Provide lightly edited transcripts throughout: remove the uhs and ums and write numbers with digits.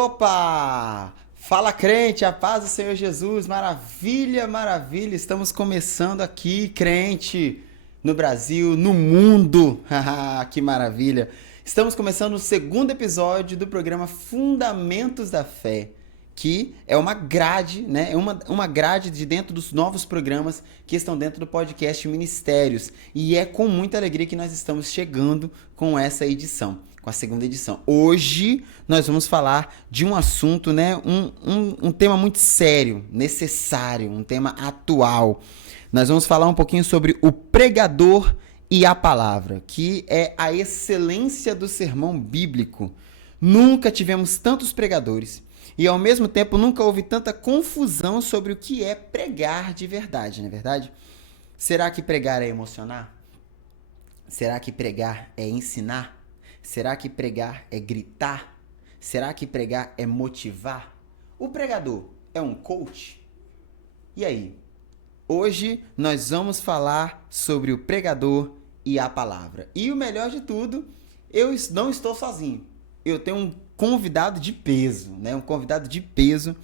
Opa! Fala crente, a paz do Senhor Jesus, maravilha, maravilha, estamos começando aqui, crente, no Brasil, no mundo, haha, que maravilha. Estamos começando o segundo episódio do programa Fundamentos da Fé, que é uma grade, né? É uma grade de dentro dos novos programas que estão dentro do podcast Ministérios. E é com muita alegria que nós estamos chegando com essa edição, com a segunda edição. Hoje nós vamos falar de um assunto, né? Um tema muito sério, necessário, um tema atual. Nós vamos falar um pouquinho sobre o pregador e a palavra, que é a excelência do sermão bíblico. Nunca tivemos tantos pregadores. E ao mesmo tempo nunca houve tanta confusão sobre o que é pregar de verdade, não é verdade? Será que pregar é emocionar? Será que pregar é ensinar? Será que pregar é gritar? Será que pregar é motivar? O pregador é um coach? E aí? Hoje nós vamos falar sobre o pregador e a palavra. E o melhor de tudo, eu não estou sozinho. Eu tenho um convidado de peso, né? Um convidado de peso,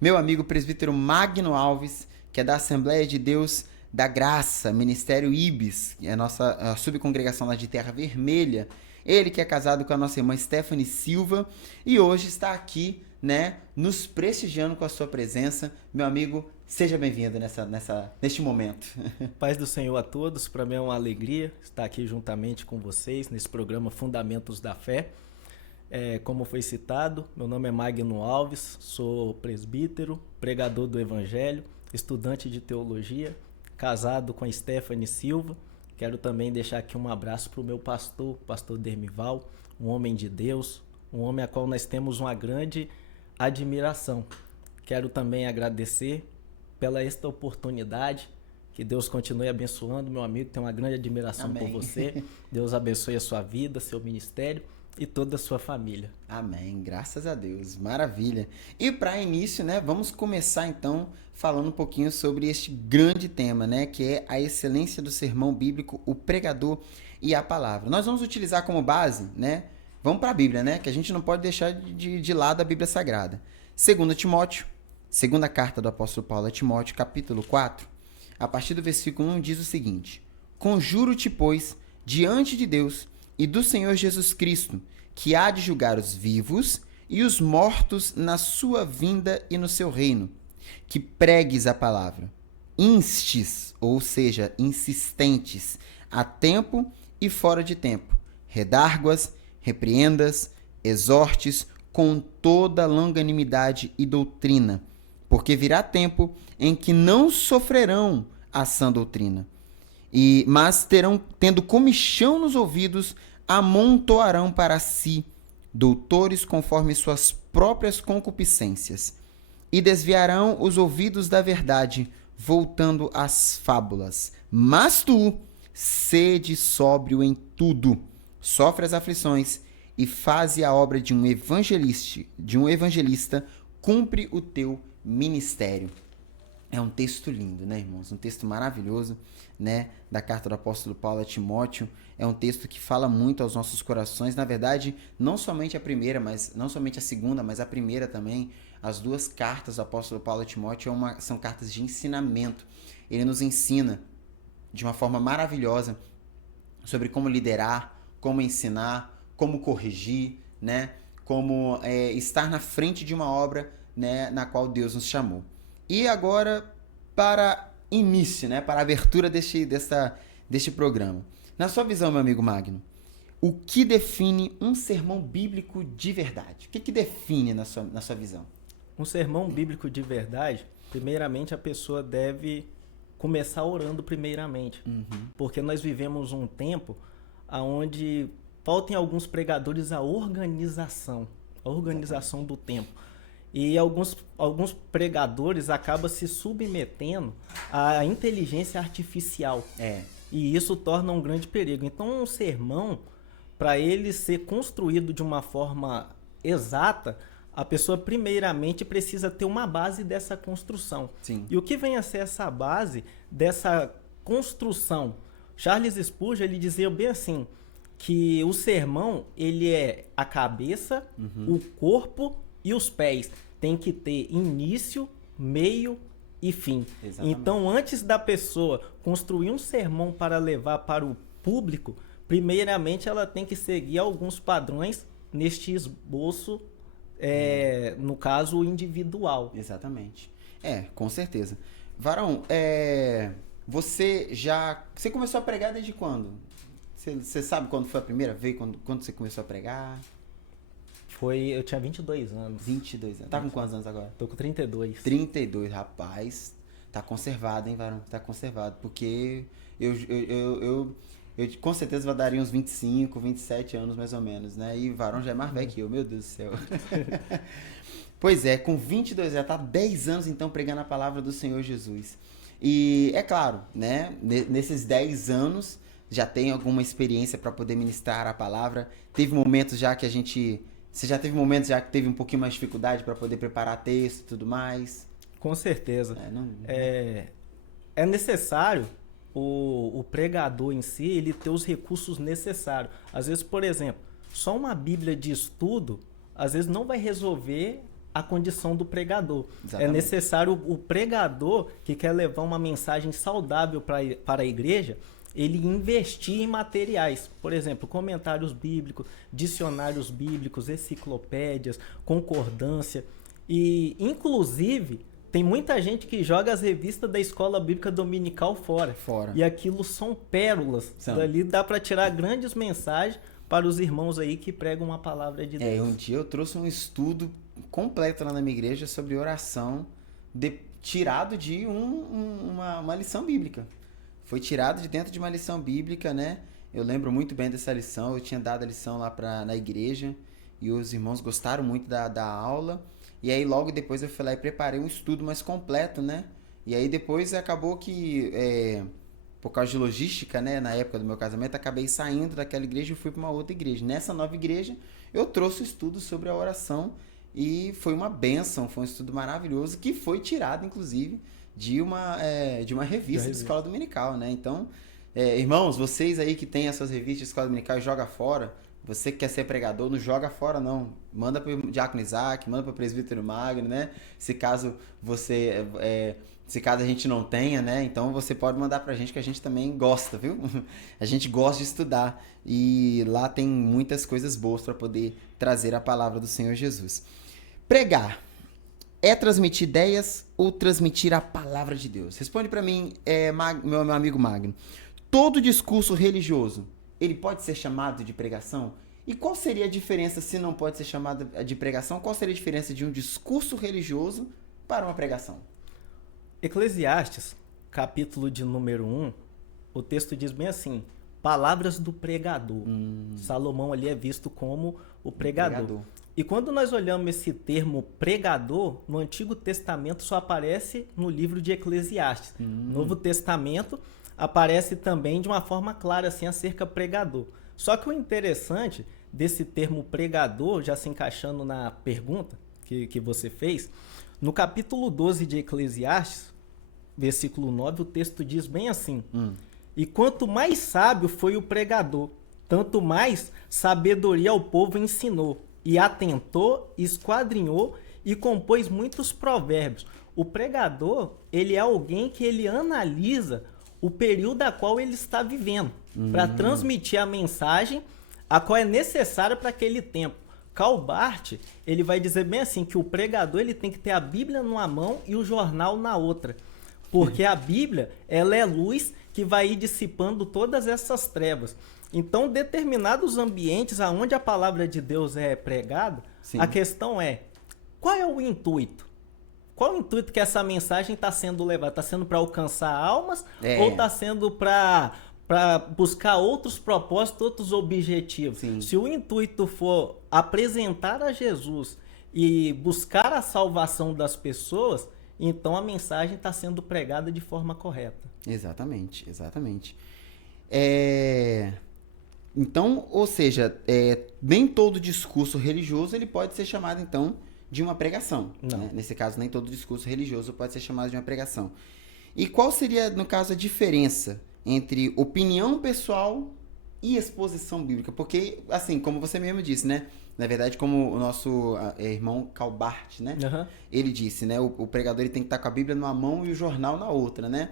meu amigo presbítero Magno Alves, que é da Assembleia de Deus da Graça, Ministério Ibis, que é a nossa subcongregação lá de Terra Vermelha. Ele que é casado com a nossa irmã Stephanie Silva e hoje está aqui, né, nos prestigiando com a sua presença. Meu amigo, seja bem-vindo neste momento. Paz do Senhor a todos, para mim é uma alegria estar aqui juntamente com vocês nesse programa Fundamentos da Fé. Como foi citado, meu nome é Magno Alves, sou presbítero, pregador do Evangelho, estudante de teologia, casado com a Stephanie Silva. Quero também deixar aqui um abraço para o meu pastor Dermival, um homem de Deus, um homem a qual nós temos uma grande admiração. Quero também agradecer pela esta oportunidade, que Deus continue abençoando, meu amigo, tenho uma grande admiração Amém. por você. Deus abençoe a sua vida, seu ministério e toda a sua família. Amém, graças a Deus, maravilha. E para início, né, vamos começar então falando um pouquinho sobre este grande tema, né, que é a excelência do sermão bíblico, o pregador e a palavra. Nós vamos utilizar como base, né, vamos para a Bíblia, né, que a gente não pode deixar de lado a Bíblia Sagrada. 2 Timóteo, segunda carta do apóstolo Paulo a Timóteo, capítulo 4, a partir do versículo 1 diz o seguinte: Conjuro-te, pois, diante de Deus e do Senhor Jesus Cristo, que há de julgar os vivos e os mortos na sua vinda e no seu reino, que pregues a palavra, instes, ou seja, insistentes, a tempo e fora de tempo, redárguas, repreendas, exortes com toda longanimidade e doutrina, porque virá tempo em que não sofrerão a sã doutrina, mas tendo comichão nos ouvidos, amontoarão para si doutores conforme suas próprias concupiscências, e desviarão os ouvidos da verdade, voltando às fábulas. Mas tu, sede sóbrio em tudo, sofre as aflições e faze a obra de um evangelista, cumpre o teu ministério. É um texto lindo, né, irmãos? Um texto maravilhoso, né, da carta do apóstolo Paulo a Timóteo. É um texto que fala muito aos nossos corações. Na verdade, não somente a primeira, não somente a segunda, mas a primeira também. As duas cartas do apóstolo Paulo a Timóteo são cartas de ensinamento. Ele nos ensina de uma forma maravilhosa sobre como liderar, como ensinar, como corrigir, né, como estar na frente de uma obra, né, na qual Deus nos chamou. E agora, para início, né, para a abertura deste programa. Na sua visão, meu amigo Magno, o que define um sermão bíblico de verdade? O que define na sua visão? Um sermão bíblico de verdade, primeiramente a pessoa deve começar orando primeiramente. Porque nós vivemos um tempo onde faltam alguns pregadores a organização do tempo. E alguns pregadores acabam se submetendo à inteligência artificial. E isso torna um grande perigo. Então, um sermão, para ele ser construído de uma forma exata, a pessoa primeiramente precisa ter uma base dessa construção. Sim. E o que vem a ser essa base dessa construção? Charles Spurgeon, ele dizia bem assim, que o sermão, ele é a cabeça, o corpo E os pés têm que ter início, meio e fim. Exatamente. Então, antes da pessoa construir um sermão para levar para o público, primeiramente ela tem que seguir alguns padrões neste esboço, no caso individual. Exatamente. Com certeza. Varão, você começou a pregar desde quando? Você sabe quando foi a primeira vez, quando você começou a pregar? Eu tinha 22 anos. 22 anos. Tá com quantos anos agora? Tô com 32. 32, rapaz. Tá conservado, hein, Varão? Tá conservado. Porque eu com certeza daria uns 25, 27 anos mais ou menos, né? E Varão já é mais velho que eu, meu Deus do céu. Pois é, com 22, já tá 10 anos então pregando a palavra do Senhor Jesus. E é claro, né? Nesses 10 anos já tem alguma experiência para poder ministrar a palavra. Teve momentos já que você já teve momentos já que teve um pouquinho mais de dificuldade para poder preparar texto e tudo mais? Com certeza. É necessário o pregador em si, ele ter os recursos necessários. Às vezes, por exemplo, só uma Bíblia de estudo, às vezes não vai resolver a condição do pregador. Exatamente. É necessário o pregador que quer levar uma mensagem saudável para a igreja, ele investir em materiais, por exemplo, comentários bíblicos, dicionários bíblicos, enciclopédias, concordância. E, inclusive, tem muita gente que joga as revistas da Escola Bíblica Dominical fora. E aquilo são pérolas. Dali dá para tirar grandes mensagens para os irmãos aí que pregam a palavra de Deus. Um dia eu trouxe um estudo completo lá na minha igreja sobre oração, tirado de uma lição bíblica. Foi tirado de dentro de uma lição bíblica, né? Eu lembro muito bem dessa lição. Eu tinha dado a lição lá na igreja e os irmãos gostaram muito da aula. E aí logo depois eu fui lá e preparei um estudo mais completo, né? E aí depois acabou que, por causa de logística, né? Na época do meu casamento, acabei saindo daquela igreja e fui para uma outra igreja. Nessa nova igreja, eu trouxe o estudo sobre a oração e foi uma bênção, foi um estudo maravilhoso que foi tirado, inclusive, de uma revista de escola dominical, né? Então, irmãos, vocês aí que têm as suas revistas de escola dominical e joga fora, você que quer ser pregador, não joga fora não. Manda para o Diácono Isaac, manda para o Presbítero Magno, né? Se caso a gente não tenha, né? Então você pode mandar pra gente que a gente também gosta, viu? A gente gosta de estudar e lá tem muitas coisas boas para poder trazer a palavra do Senhor Jesus. Pregar é transmitir ideias ou transmitir a palavra de Deus? Responde para mim, meu amigo Magno. Todo discurso religioso, ele pode ser chamado de pregação? E qual seria a diferença, se não pode ser chamado de pregação, qual seria a diferença de um discurso religioso para uma pregação? Eclesiastes, capítulo de número 1, o texto diz bem assim, palavras do pregador. Salomão ali é visto como o pregador. E quando nós olhamos esse termo pregador, no Antigo Testamento só aparece no livro de Eclesiastes. No Novo Testamento aparece também de uma forma clara assim acerca pregador. Só que o interessante desse termo pregador, já se encaixando na pergunta que você fez, no capítulo 12 de Eclesiastes, versículo 9, o texto diz bem assim, e quanto mais sábio foi o pregador, tanto mais sabedoria ao povo ensinou, e atentou, esquadrinhou e compôs muitos provérbios. O pregador, ele é alguém que ele analisa o período a qual ele está vivendo, para transmitir a mensagem a qual é necessária para aquele tempo. Karl Barth, ele vai dizer bem assim, que o pregador ele tem que ter a Bíblia numa mão e o jornal na outra, porque a Bíblia ela é luz que vai ir dissipando todas essas trevas. Então, determinados ambientes onde a palavra de Deus é pregada, a questão é, qual é o intuito? Qual o intuito que essa mensagem está sendo levada? Está sendo para alcançar almas ou está sendo para buscar outros propósitos, outros objetivos? Se o intuito for apresentar a Jesus e buscar a salvação das pessoas, então a mensagem está sendo pregada de forma correta. Exatamente. Então, ou seja, nem todo discurso religioso ele pode ser chamado, então, de uma pregação. Né? Nesse caso, nem todo discurso religioso pode ser chamado de uma pregação. E qual seria, no caso, a diferença entre opinião pessoal e exposição bíblica? Porque, assim, como você mesmo disse, né? Na verdade, como o nosso irmão Calbart, né? Uhum. Ele disse, né? O pregador ele tem que estar com a Bíblia numa mão e o jornal na outra, né?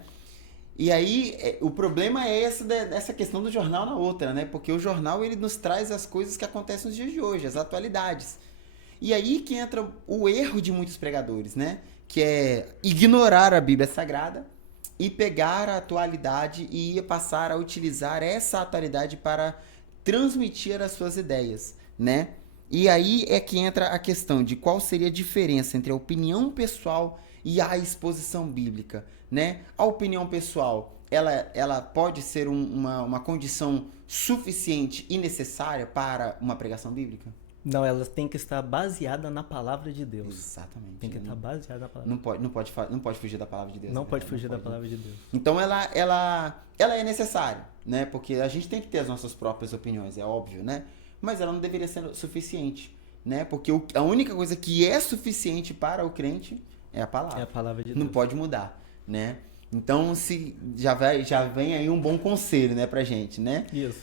E aí, o problema é essa questão do jornal na outra, né? Porque o jornal, ele nos traz as coisas que acontecem nos dias de hoje, as atualidades. E aí que entra o erro de muitos pregadores, né? Que é ignorar a Bíblia Sagrada e pegar a atualidade e passar a utilizar essa atualidade para transmitir as suas ideias, né? E aí é que entra a questão de qual seria a diferença entre a opinião pessoal e a exposição bíblica, né? A opinião pessoal, ela pode ser uma condição suficiente e necessária para uma pregação bíblica? Não, ela tem que estar baseada na palavra de Deus. Exatamente. Tem que estar baseada na palavra. Não pode fugir da palavra de Deus. Não pode fugir da palavra de Deus. Então ela é necessária, né? Porque a gente tem que ter as nossas próprias opiniões, é óbvio, né? Mas ela não deveria ser suficiente, né? Porque a única coisa que é suficiente para o crente é a palavra. É a palavra de Deus. Não pode mudar, né? Então, se já vem aí um bom conselho, né, pra gente, né? Isso.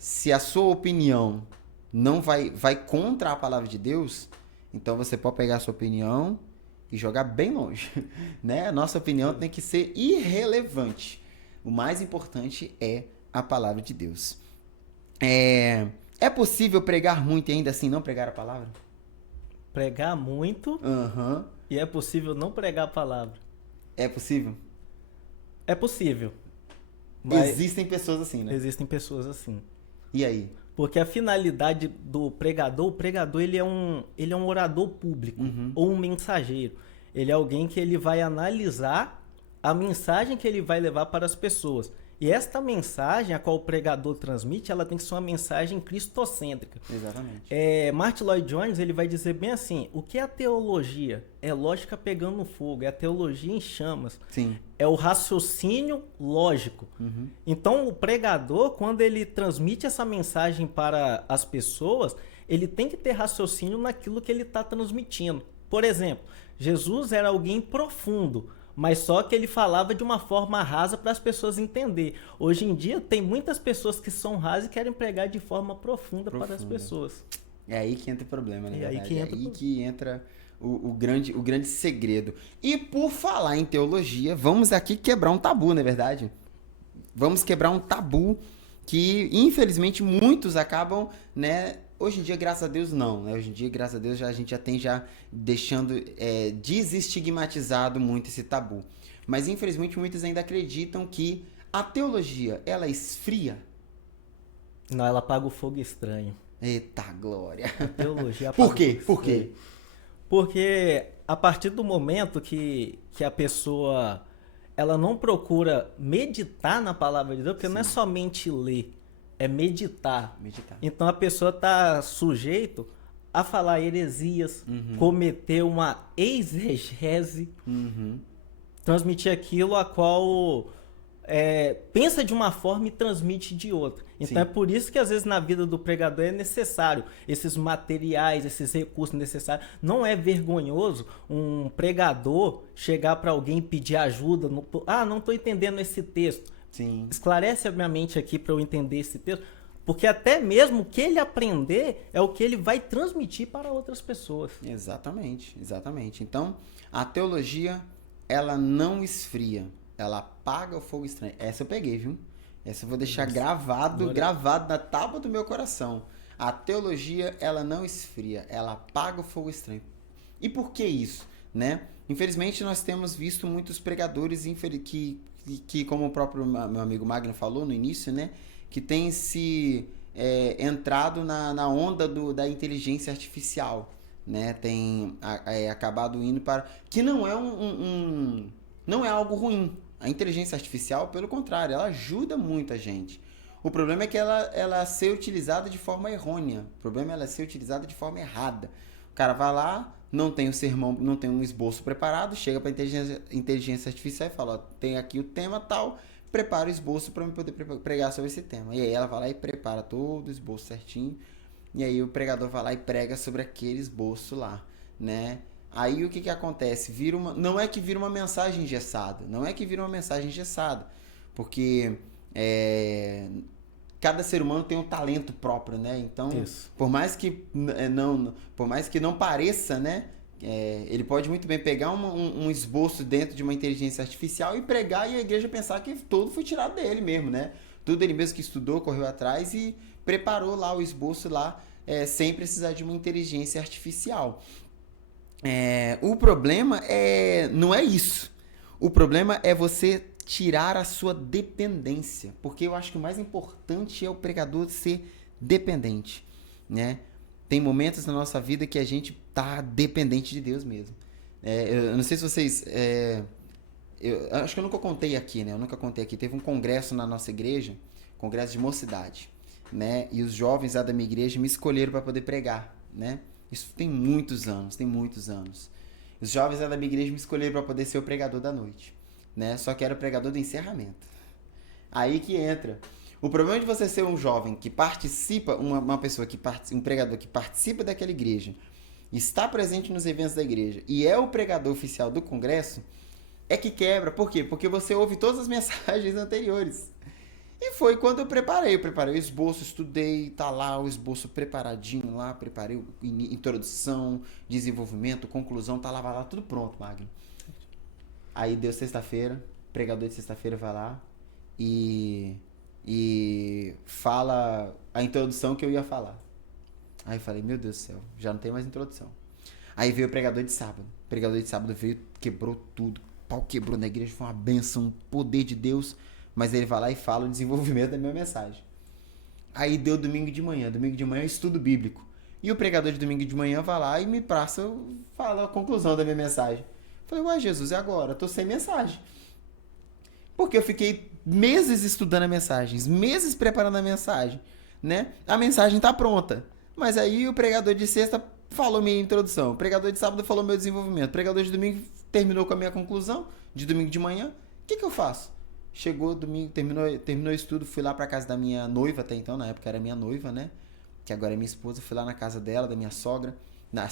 Se a sua opinião não vai contra a palavra de Deus, então você pode pegar a sua opinião e jogar bem longe, né? A nossa opinião tem que ser irrelevante. O mais importante é a palavra de Deus. É possível pregar muito e ainda assim não pregar a palavra? Pregar muito e é possível não pregar a palavra. É possível? É possível. Mas existem pessoas assim, né? Existem pessoas assim. E aí? Porque a finalidade do pregador, o pregador ele é um orador público ou um mensageiro. Ele é alguém que ele vai analisar a mensagem que ele vai levar para as pessoas. E esta mensagem, a qual o pregador transmite, ela tem que ser uma mensagem cristocêntrica. Exatamente. Martin Lloyd Jones ele vai dizer bem assim, o que é a teologia? É lógica pegando fogo, é a teologia em chamas. Sim. É o raciocínio lógico. Então, o pregador, quando ele transmite essa mensagem para as pessoas, ele tem que ter raciocínio naquilo que ele está transmitindo. Por exemplo, Jesus era alguém profundo, mas só que ele falava de uma forma rasa para as pessoas entenderem. Hoje em dia, tem muitas pessoas que são rasas e querem pregar de forma profunda para as pessoas. É aí que entra o problema, né? É aí que entra o grande segredo. E por falar em teologia, vamos aqui quebrar um tabu, não é verdade? Vamos quebrar um tabu que, infelizmente, muitos acabam, né? Hoje em dia, graças a Deus, não, né? Hoje em dia, graças a Deus, a gente já tem deixando desestigmatizado muito esse tabu. Mas, infelizmente, muitos ainda acreditam que a teologia, ela esfria. Não, ela apaga o fogo estranho. Eita glória! A teologia apaga Por quê? Por quê? Porque a partir do momento que a pessoa ela não procura meditar na palavra de Deus, porque não é somente ler, é meditar. Então a pessoa está sujeito a falar heresias, cometer uma exegese, transmitir aquilo a qual pensa de uma forma e transmite de outra. Então é por isso que às vezes na vida do pregador é necessário esses materiais, esses recursos necessários. Não é vergonhoso um pregador chegar para alguém e pedir ajuda. Não estou entendendo esse texto. Sim. Esclarece a minha mente aqui para eu entender esse texto. Porque até mesmo o que ele aprender é o que ele vai transmitir para outras pessoas. Exatamente, exatamente. Então, a teologia, ela não esfria. Ela apaga o fogo estranho. Essa eu peguei, viu? Essa eu vou deixar gravado na tábua do meu coração. A teologia, ela não esfria. Ela apaga o fogo estranho. E por que isso, né? Infelizmente, nós temos visto muitos pregadores que como o próprio meu amigo Magno falou no início, né? Que tem se entrado na onda da inteligência artificial, né? Tem acabado indo para... Que não é não é algo ruim. A inteligência artificial, pelo contrário, ela ajuda muito a gente. O problema é que ela ser utilizada de forma errônea. O problema é ela ser utilizada de forma errada. O cara vai lá, não tem o sermão, não tem um esboço preparado, chega para a inteligência artificial e fala, ó, tem aqui o tema tal, prepara o esboço para eu poder pregar sobre esse tema. E aí ela vai lá e prepara todo o esboço certinho. E aí o pregador vai lá e prega sobre aquele esboço lá, né? Aí o que acontece? Não é que vira uma mensagem engessada. Não é que vira uma mensagem engessada. Porque cada ser humano tem um talento próprio, né? Então, Isso. por mais que não pareça, né? Ele pode muito bem pegar um esboço dentro de uma inteligência artificial e pregar e a igreja pensar que tudo foi tirado dele mesmo, né? Tudo ele mesmo que estudou, correu atrás e preparou lá o esboço lá, sem precisar de uma inteligência artificial. O problema não é isso. O problema é você tirar a sua dependência. Porque eu acho que o mais importante é o pregador ser dependente, né? Tem momentos na nossa vida que a gente tá dependente de Deus mesmo. Eu não sei se vocês... eu acho que eu nunca contei aqui, né? Eu nunca contei aqui. Teve um congresso na nossa igreja, congresso de mocidade, né? E os jovens lá da minha igreja me escolheram para poder pregar, né? Isso tem muitos anos. Os jovens lá da minha igreja me escolheram para poder ser o pregador da noite, né? Só que era o pregador do encerramento. Aí que entra. O problema de você ser um jovem que participa, uma pessoa que um pregador que participa daquela igreja, está presente nos eventos da igreja e é o pregador oficial do congresso, é que quebra. Por quê? Porque você ouve todas as mensagens anteriores. E foi quando eu preparei o esboço, estudei, tá lá o esboço preparadinho lá, preparei introdução, desenvolvimento, conclusão, tá lá, tudo pronto, Magno. Aí deu sexta-feira, pregador de sexta-feira vai lá e fala a introdução que eu ia falar. Aí eu falei, meu Deus do céu, já não tem mais introdução. Aí veio o pregador de sábado. O pregador de sábado veio, quebrou tudo, pau quebrou na igreja, foi uma bênção, um poder de Deus. Mas ele vai lá e fala o desenvolvimento da minha mensagem. Aí deu domingo de manhã estudo bíblico. E o pregador de domingo de manhã vai lá e fala a conclusão da minha mensagem. Falei, ué, Jesus, e agora? Eu tô sem mensagem. Porque eu fiquei meses estudando a mensagem, meses preparando a mensagem, né? A mensagem tá pronta. Mas aí o pregador de sexta falou minha introdução. O pregador de sábado falou meu desenvolvimento. O pregador de domingo terminou com a minha conclusão, de domingo de manhã. O que eu faço? Chegou domingo, terminou o estudo, fui lá pra casa da minha noiva até então, na época era minha noiva, né? Que agora é minha esposa, fui lá na casa dela, da minha sogra.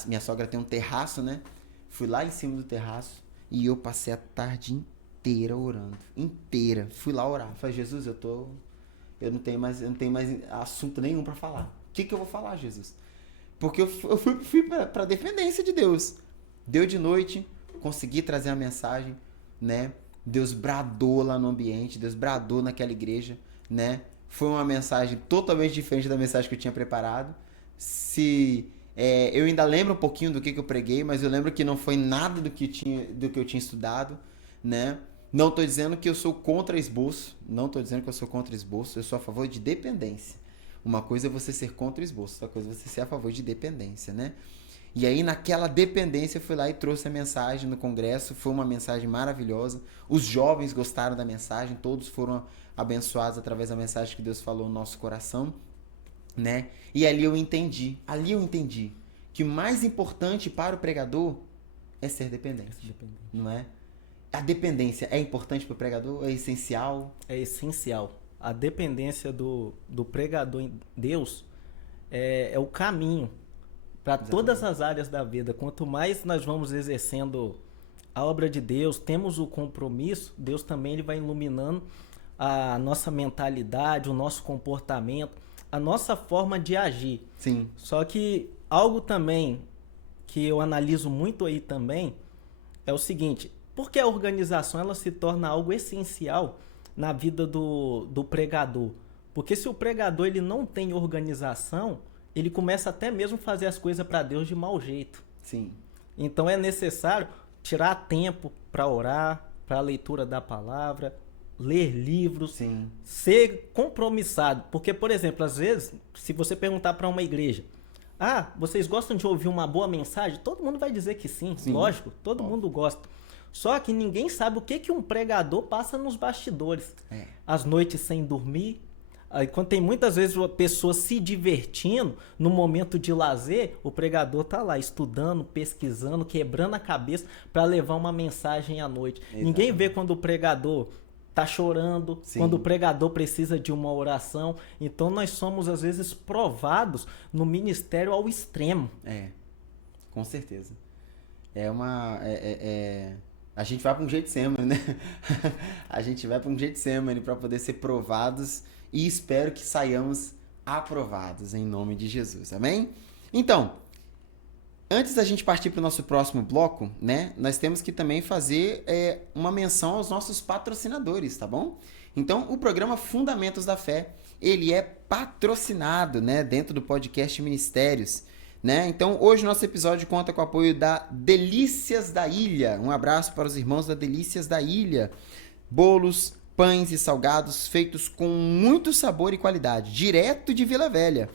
Minha sogra tem um terraço, né? Fui lá em cima do terraço e eu passei a tarde inteira orando. Inteira. Fui lá orar. Falei, Jesus, eu não tenho mais assunto nenhum pra falar. O que eu vou falar, Jesus? Porque eu fui pra dependência de Deus. Deu de noite, consegui trazer a mensagem, né? Deus bradou lá no ambiente, Deus bradou naquela igreja, né? Foi uma mensagem totalmente diferente da mensagem que eu tinha preparado. Eu ainda lembro um pouquinho do que eu preguei, mas eu lembro que não foi nada do que eu tinha estudado, né? Não estou dizendo que eu sou contra esboço, eu sou a favor de dependência. Uma coisa é você ser contra esboço, outra coisa é você ser a favor de dependência, né? E aí, naquela dependência, eu fui lá e trouxe a mensagem no congresso. Foi uma mensagem maravilhosa. Os jovens gostaram da mensagem. Todos foram abençoados através da mensagem que Deus falou no nosso coração, né? E ali eu entendi que o mais importante para o pregador é ser dependente. Não é? A dependência é importante para o pregador? É essencial? É essencial. A dependência do pregador em Deus é o caminho para todas as áreas da vida. Quanto mais nós vamos exercendo a obra de Deus, temos o compromisso, Deus também ele vai iluminando a nossa mentalidade, o nosso comportamento, a nossa forma de agir. Sim. Só que algo também que eu analiso muito aí também é o seguinte, porque a organização ela se torna algo essencial na vida do pregador. Porque se o pregador ele não tem organização, ele começa até mesmo a fazer as coisas para Deus de mau jeito. Sim. Então é necessário tirar tempo para orar, para a leitura da palavra, ler livros, Sim. ser compromissado. Porque, por exemplo, às vezes, se você perguntar para uma igreja, vocês gostam de ouvir uma boa mensagem? Todo mundo vai dizer que sim. Lógico, todo mundo gosta. Só que ninguém sabe o que um pregador passa nos bastidores. As noites sem dormir. Aí, quando tem muitas vezes uma pessoa se divertindo no momento de lazer, o pregador tá lá estudando, pesquisando, quebrando a cabeça para levar uma mensagem à noite. Exatamente. Ninguém vê quando o pregador tá chorando, sim, quando o pregador precisa de uma oração. Então nós somos às vezes provados no ministério ao extremo. Com certeza. A gente vai para um Getsemane, né? A gente vai para um Getsemane para poder ser provados e espero que saiamos aprovados em nome de Jesus, amém? Então, antes da gente partir para o nosso próximo bloco, né? Nós temos que também fazer uma menção aos nossos patrocinadores, tá bom? Então, o programa Fundamentos da Fé, ele é patrocinado, né? Dentro do podcast Ministérios. Né? Então, hoje o nosso episódio conta com o apoio da Delícias da Ilha. Um abraço para os irmãos da Delícias da Ilha. Bolos, pães e salgados feitos com muito sabor e qualidade, direto de Vila Velha.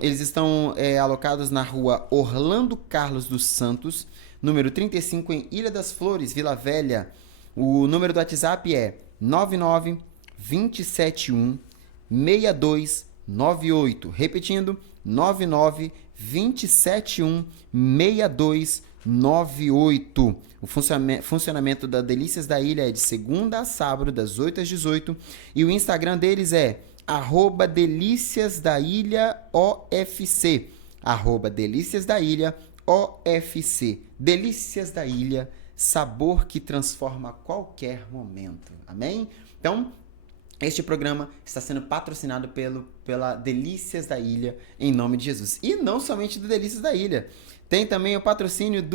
Eles estão alocados na rua Orlando Carlos dos Santos, número 35, em Ilha das Flores, Vila Velha. O número do WhatsApp é 99 271 6298. Repetindo, 99 271 6298. O funcionamento da Delícias da Ilha é de segunda a sábado, das 8 às 18. E o Instagram deles é @deliciasdailhaofc. @deliciasdailhaofc. Delícias da Ilha, sabor que transforma qualquer momento. Amém? Então, este programa está sendo patrocinado pela Delícias da Ilha, em nome de Jesus. E não somente do Delícias da Ilha. Tem também o patrocínio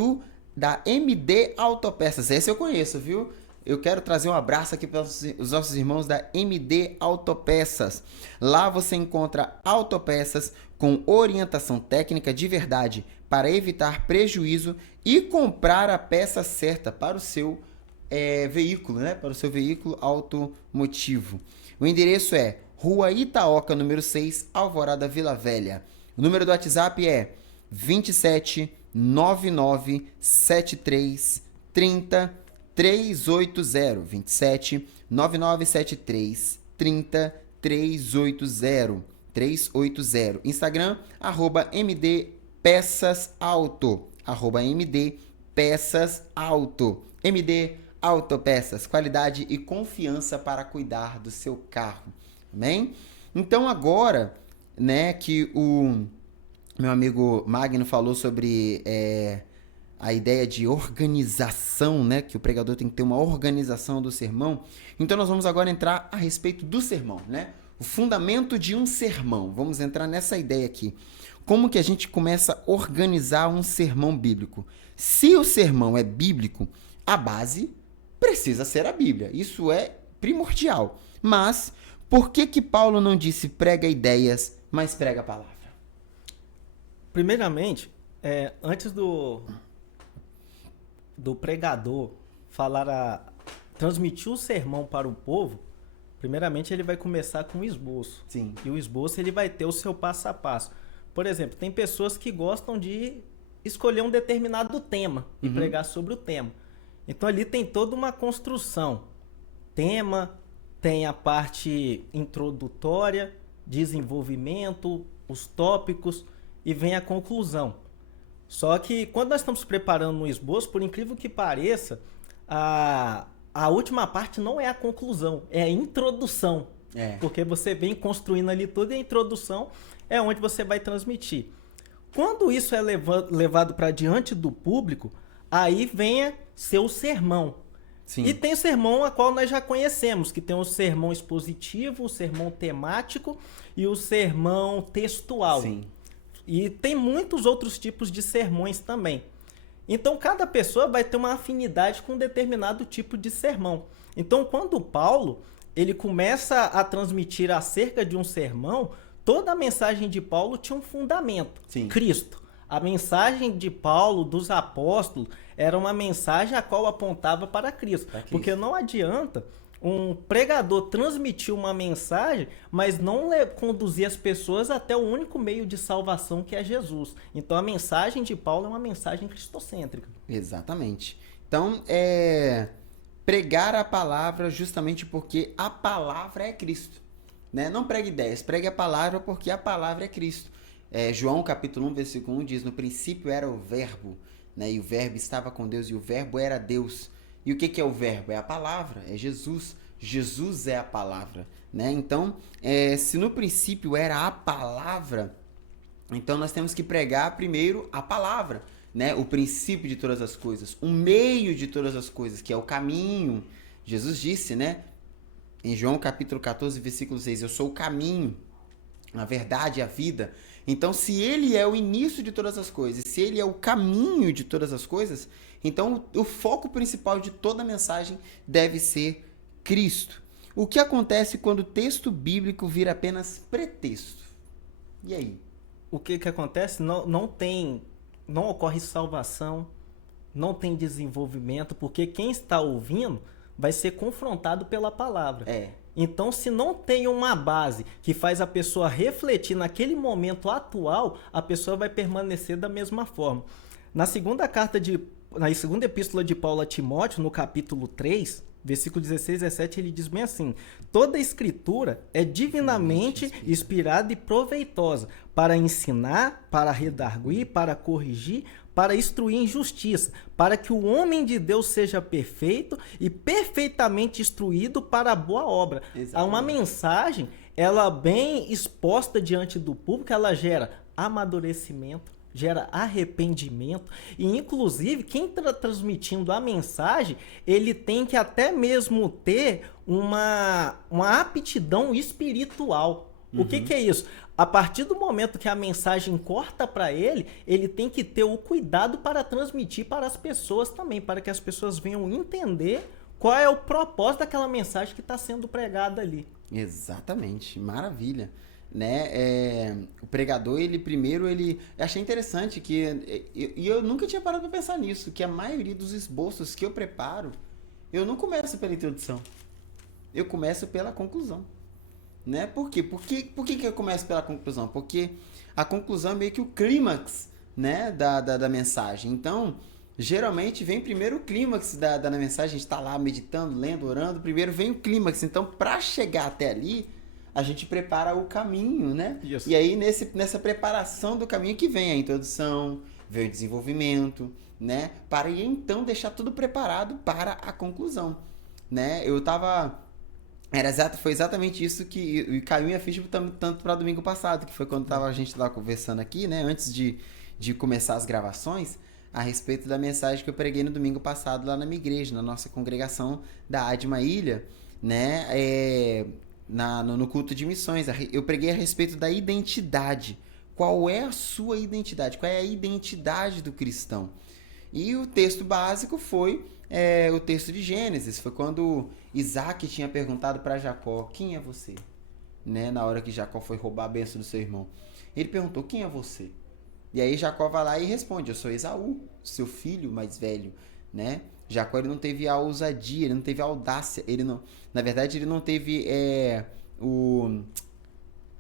da MD Autopeças. Esse eu conheço, viu? Eu quero trazer um abraço aqui para os nossos irmãos da MD Autopeças. Lá você encontra autopeças com orientação técnica de verdade para evitar prejuízo e comprar a peça certa para o seu veículo, né? Para o seu veículo automotivo. O endereço é Rua Itaoca, número 6, Alvorada, Vila Velha. O número do WhatsApp é 27 99 73 30 380. 27 99 73 30 380. Instagram, @MD Peças Auto. @MD Peças Auto. MD Autopeças, qualidade e confiança para cuidar do seu carro. Amém? Então agora, né, que o meu amigo Magno falou sobre a ideia de organização, né, que o pregador tem que ter uma organização do sermão. Então nós vamos agora entrar a respeito do sermão, né? O fundamento de um sermão. Vamos entrar nessa ideia aqui. Como que a gente começa a organizar um sermão bíblico? Se o sermão é bíblico, a base precisa ser a Bíblia. Isso é primordial. Mas por que Paulo não disse prega ideias, mas prega a palavra? Primeiramente, antes do pregador transmitir o sermão para o povo, primeiramente ele vai começar com um esboço. Sim. E o esboço ele vai ter o seu passo a passo. Por exemplo, tem pessoas que gostam de escolher um determinado tema e pregar sobre o tema. Então ali tem toda uma construção. Tema, tem a parte introdutória, desenvolvimento, os tópicos e vem a conclusão. Só que quando nós estamos preparando um esboço, por incrível que pareça, a última parte não é a conclusão, é a introdução. Porque você vem construindo ali tudo e a introdução é onde você vai transmitir. Quando isso é levado para diante do público, aí vem seu sermão. Sim. E tem o sermão a qual nós já conhecemos, que tem o sermão expositivo, o sermão temático e o sermão textual. Sim. E tem muitos outros tipos de sermões também. Então, cada pessoa vai ter uma afinidade com um determinado tipo de sermão. Então, quando Paulo ele começa a transmitir acerca de um sermão, toda a mensagem de Paulo tinha um fundamento. Sim. Cristo. A mensagem de Paulo, dos apóstolos, era uma mensagem a qual apontava para Cristo. Porque não adianta um pregador transmitir uma mensagem, mas não conduzir as pessoas até o único meio de salvação, que é Jesus. Então a mensagem de Paulo é uma mensagem cristocêntrica. Exatamente. Então, pregar a palavra justamente porque a palavra é Cristo. Né? Não pregue ideias, pregue a palavra porque a palavra é Cristo. João capítulo 1, versículo 1 diz: no princípio era o verbo, né? E o verbo estava com Deus e o verbo era Deus. E o que é o verbo? É a palavra, é Jesus. Jesus é a palavra, né? Então, se no princípio era a palavra, então nós temos que pregar primeiro a palavra, né? O princípio de todas as coisas, o meio de todas as coisas, que é o caminho. Jesus disse, né? Em João capítulo 14, versículo 6, eu sou o caminho, a verdade e a vida. Então, se ele é o início de todas as coisas, se ele é o caminho de todas as coisas, então o foco principal de toda a mensagem deve ser Cristo. O que acontece quando o texto bíblico vira apenas pretexto? E aí? O que acontece? Não ocorre salvação, não tem desenvolvimento, porque quem está ouvindo vai ser confrontado pela palavra. Então, se não tem uma base que faz a pessoa refletir naquele momento atual, a pessoa vai permanecer da mesma forma. Na segunda epístola de Paulo a Timóteo, no capítulo 3, versículo 16 e 17, ele diz bem assim: toda a escritura é divinamente inspirada e proveitosa para ensinar, para redarguir, para corrigir, para instruir em justiça, para que o homem de Deus seja perfeito e perfeitamente instruído para a boa obra. Há uma mensagem, ela bem exposta diante do público, ela gera amadurecimento, gera arrependimento, e inclusive quem está transmitindo a mensagem, ele tem que até mesmo ter uma aptidão espiritual. O que é isso? A partir do momento que a mensagem corta para ele, ele tem que ter o cuidado para transmitir para as pessoas também, para que as pessoas venham entender qual é o propósito daquela mensagem que está sendo pregada ali. Exatamente, maravilha. Né? O pregador, eu achei interessante que, eu nunca tinha parado para pensar nisso, que a maioria dos esboços que eu preparo, eu não começo pela introdução, eu começo pela conclusão. Né? Por quê? Por que eu começo pela conclusão? Porque a conclusão é meio que o clímax, né, da mensagem. Então, geralmente vem primeiro o clímax da mensagem, a gente está lá meditando, lendo, orando, primeiro vem o clímax. Então, para chegar até ali, a gente prepara o caminho, né? Isso. E aí, nessa preparação do caminho que vem a introdução, vem o desenvolvimento, né? Para aí, então, deixar tudo preparado para a conclusão, né? Foi exatamente isso que caiu minha ficha tanto para domingo passado, que foi quando a gente estava conversando aqui, né? Antes de começar as gravações, a respeito da mensagem que eu preguei no domingo passado lá na minha igreja, na nossa congregação da Adma Ilha, né? No culto de missões. Eu preguei a respeito da identidade. Qual é a sua identidade? Qual é a identidade do cristão? E o texto básico foi o texto de Gênesis. Foi quando Isaac tinha perguntado para Jacó: quem é você? Né? Na hora que Jacó foi roubar a bênção do seu irmão. Ele perguntou: quem é você? E aí Jacó vai lá e responde: eu sou Esaú, seu filho mais velho. Né? Jacó, ele não teve a ousadia, ele não teve a audácia. Na verdade, ele não teve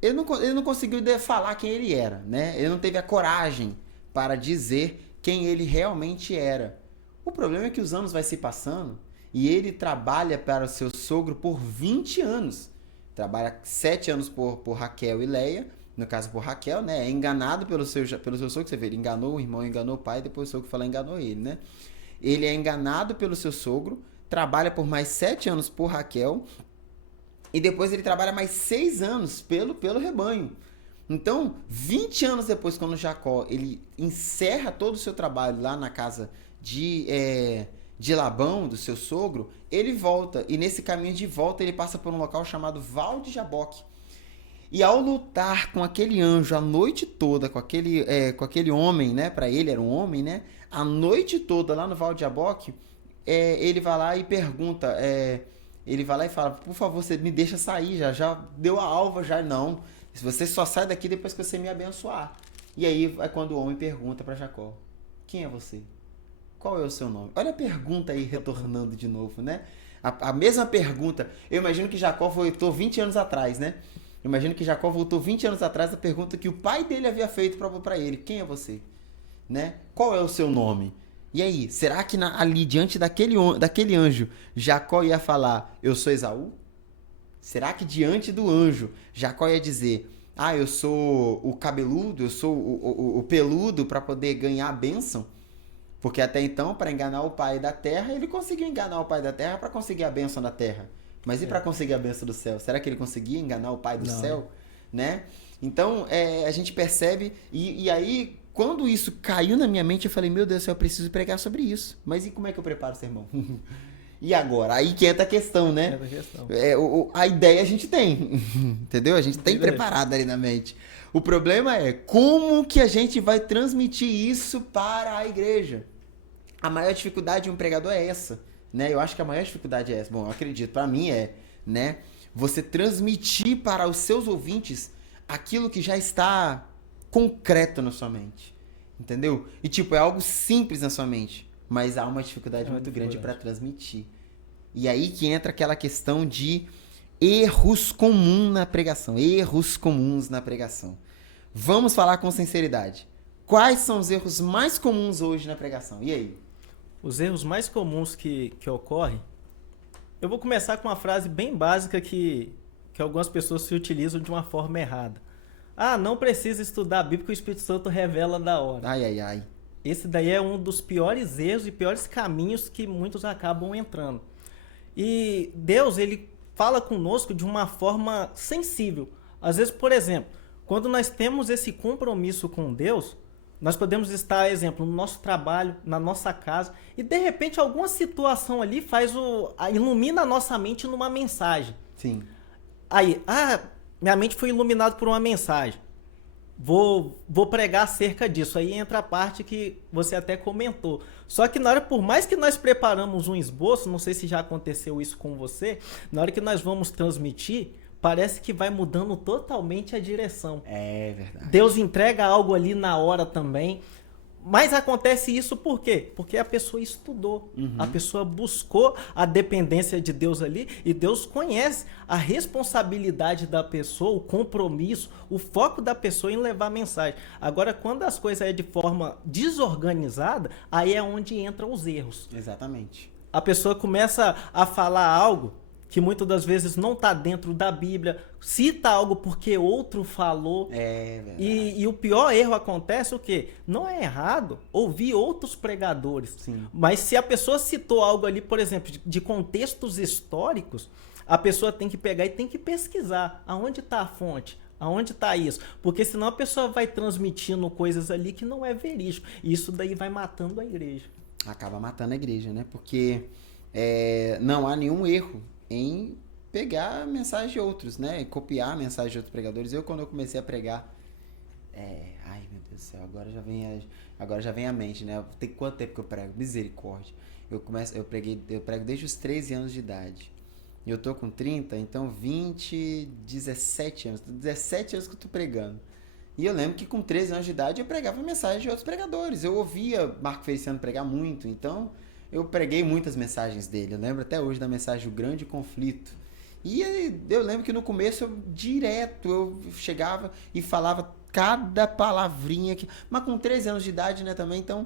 ele não conseguiu falar quem ele era. Né? Ele não teve a coragem para dizer quem ele realmente era. O problema é que os anos vai se passando e ele trabalha para o seu sogro por 20 anos. Trabalha 7 anos por Raquel e Leia, no caso por Raquel, né? É enganado pelo seu sogro, você vê, ele enganou o irmão, enganou o pai, depois o sogro falou enganou ele, né? Ele é enganado pelo seu sogro, trabalha por mais 7 anos por Raquel e depois ele trabalha mais 6 anos pelo rebanho. Então, 20 anos depois, quando Jacó ele encerra todo o seu trabalho lá na casa de Labão, do seu sogro, ele volta. E nesse caminho de volta, ele passa por um local chamado Val de Jaboque. E ao lutar com aquele anjo a noite toda, com aquele homem, né? Para ele era um homem, né? A noite toda lá no Val de Jaboque, ele vai lá e pergunta... ele vai lá e fala: por favor, você me deixa sair, já deu a alva, já não... Você só sai daqui depois que você me abençoar. E aí é quando o homem pergunta para Jacó: quem é você? Qual é o seu nome? Olha a pergunta aí retornando de novo, né? A mesma pergunta. Eu imagino que Jacó voltou 20 anos atrás, né? Eu imagino que Jacó voltou 20 anos atrás da pergunta que o pai dele havia feito para ele: quem é você? Né? Qual é o seu nome? E aí, será que ali diante daquele anjo, Jacó ia falar: eu sou Esaú? Será que diante do anjo, Jacó ia dizer: eu sou o cabeludo, eu sou o peludo para poder ganhar a bênção? Porque até então, para enganar o pai da terra, ele conseguiu enganar o pai da terra para conseguir a bênção da terra. Mas e para conseguir a bênção do céu? Será que ele conseguia enganar o pai do céu? Né? Então, a gente percebe, e aí, quando isso caiu na minha mente, eu falei, meu Deus do céu, eu preciso pregar sobre isso. Mas e como é que eu preparo o sermão? E agora? Aí que entra a questão, né? A ideia a gente tem, entendeu? A gente tem preparado ali na mente. O problema é como que a gente vai transmitir isso para a igreja. A maior dificuldade de um pregador é essa, né? Eu acho que a maior dificuldade é essa. Bom, eu acredito, para mim né? Você transmitir para os seus ouvintes aquilo que já está concreto na sua mente, entendeu? E tipo, é algo simples na sua mente, mas há uma dificuldade muito grande para transmitir. E aí que entra aquela questão de erros comuns na pregação. Erros comuns na pregação. Vamos falar com sinceridade. Quais são os erros mais comuns hoje na pregação? E aí? Os erros mais comuns que ocorrem, eu vou começar com uma frase bem básica que algumas pessoas se utilizam de uma forma errada. Ah, não precisa estudar a Bíblia que o Espírito Santo revela da hora. Ai. Esse daí é um dos piores erros e piores caminhos que muitos acabam entrando. E Deus, ele fala conosco de uma forma sensível. Às vezes, por exemplo, quando nós temos esse compromisso com Deus, nós podemos estar, exemplo, no nosso trabalho, na nossa casa, e de repente alguma situação ali ilumina a nossa mente numa mensagem. Sim. Aí, minha mente foi iluminada por uma mensagem. Vou pregar acerca disso. Aí entra a parte que você até comentou. Só que na hora, por mais que nós preparamos um esboço, não sei se já aconteceu isso com você, na hora que nós vamos transmitir, parece que vai mudando totalmente a direção. É verdade. Deus entrega algo ali na hora também. Mas acontece isso por quê? Porque a pessoa estudou, a pessoa buscou a dependência de Deus ali e Deus conhece a responsabilidade da pessoa, o compromisso, o foco da pessoa em levar a mensagem. Agora, quando as coisas é de forma desorganizada, aí é onde entram os erros. Exatamente. A pessoa começa a falar algo que muitas das vezes não está dentro da Bíblia, cita algo porque outro falou. É verdade. E o pior erro acontece o quê? Não é errado ouvir outros pregadores. Sim. Mas se a pessoa citou algo ali, por exemplo, de contextos históricos, a pessoa tem que pegar e tem que pesquisar. Aonde está a fonte? Aonde está isso? Porque senão a pessoa vai transmitindo coisas ali que não é verídico. E isso daí vai matando a igreja. Acaba matando a igreja, né? Porque não há nenhum erro em pegar a mensagem de outros, né? E copiar a mensagem de outros pregadores. Quando eu comecei a pregar, ai meu Deus do céu, agora já vem a mente, né? Tem quanto tempo que eu prego? Misericórdia. Eu prego desde os 13 anos de idade. Eu tô com 30, então 17 anos. 17 anos que eu tô pregando. E eu lembro que com 13 anos de idade eu pregava mensagem de outros pregadores. Eu ouvia Marco Feliciano pregar muito, então eu preguei muitas mensagens dele. Eu lembro até hoje da mensagem O Grande Conflito. E eu lembro que no começo eu chegava e falava cada palavrinha. Mas com 13 anos de idade, né, também. Então,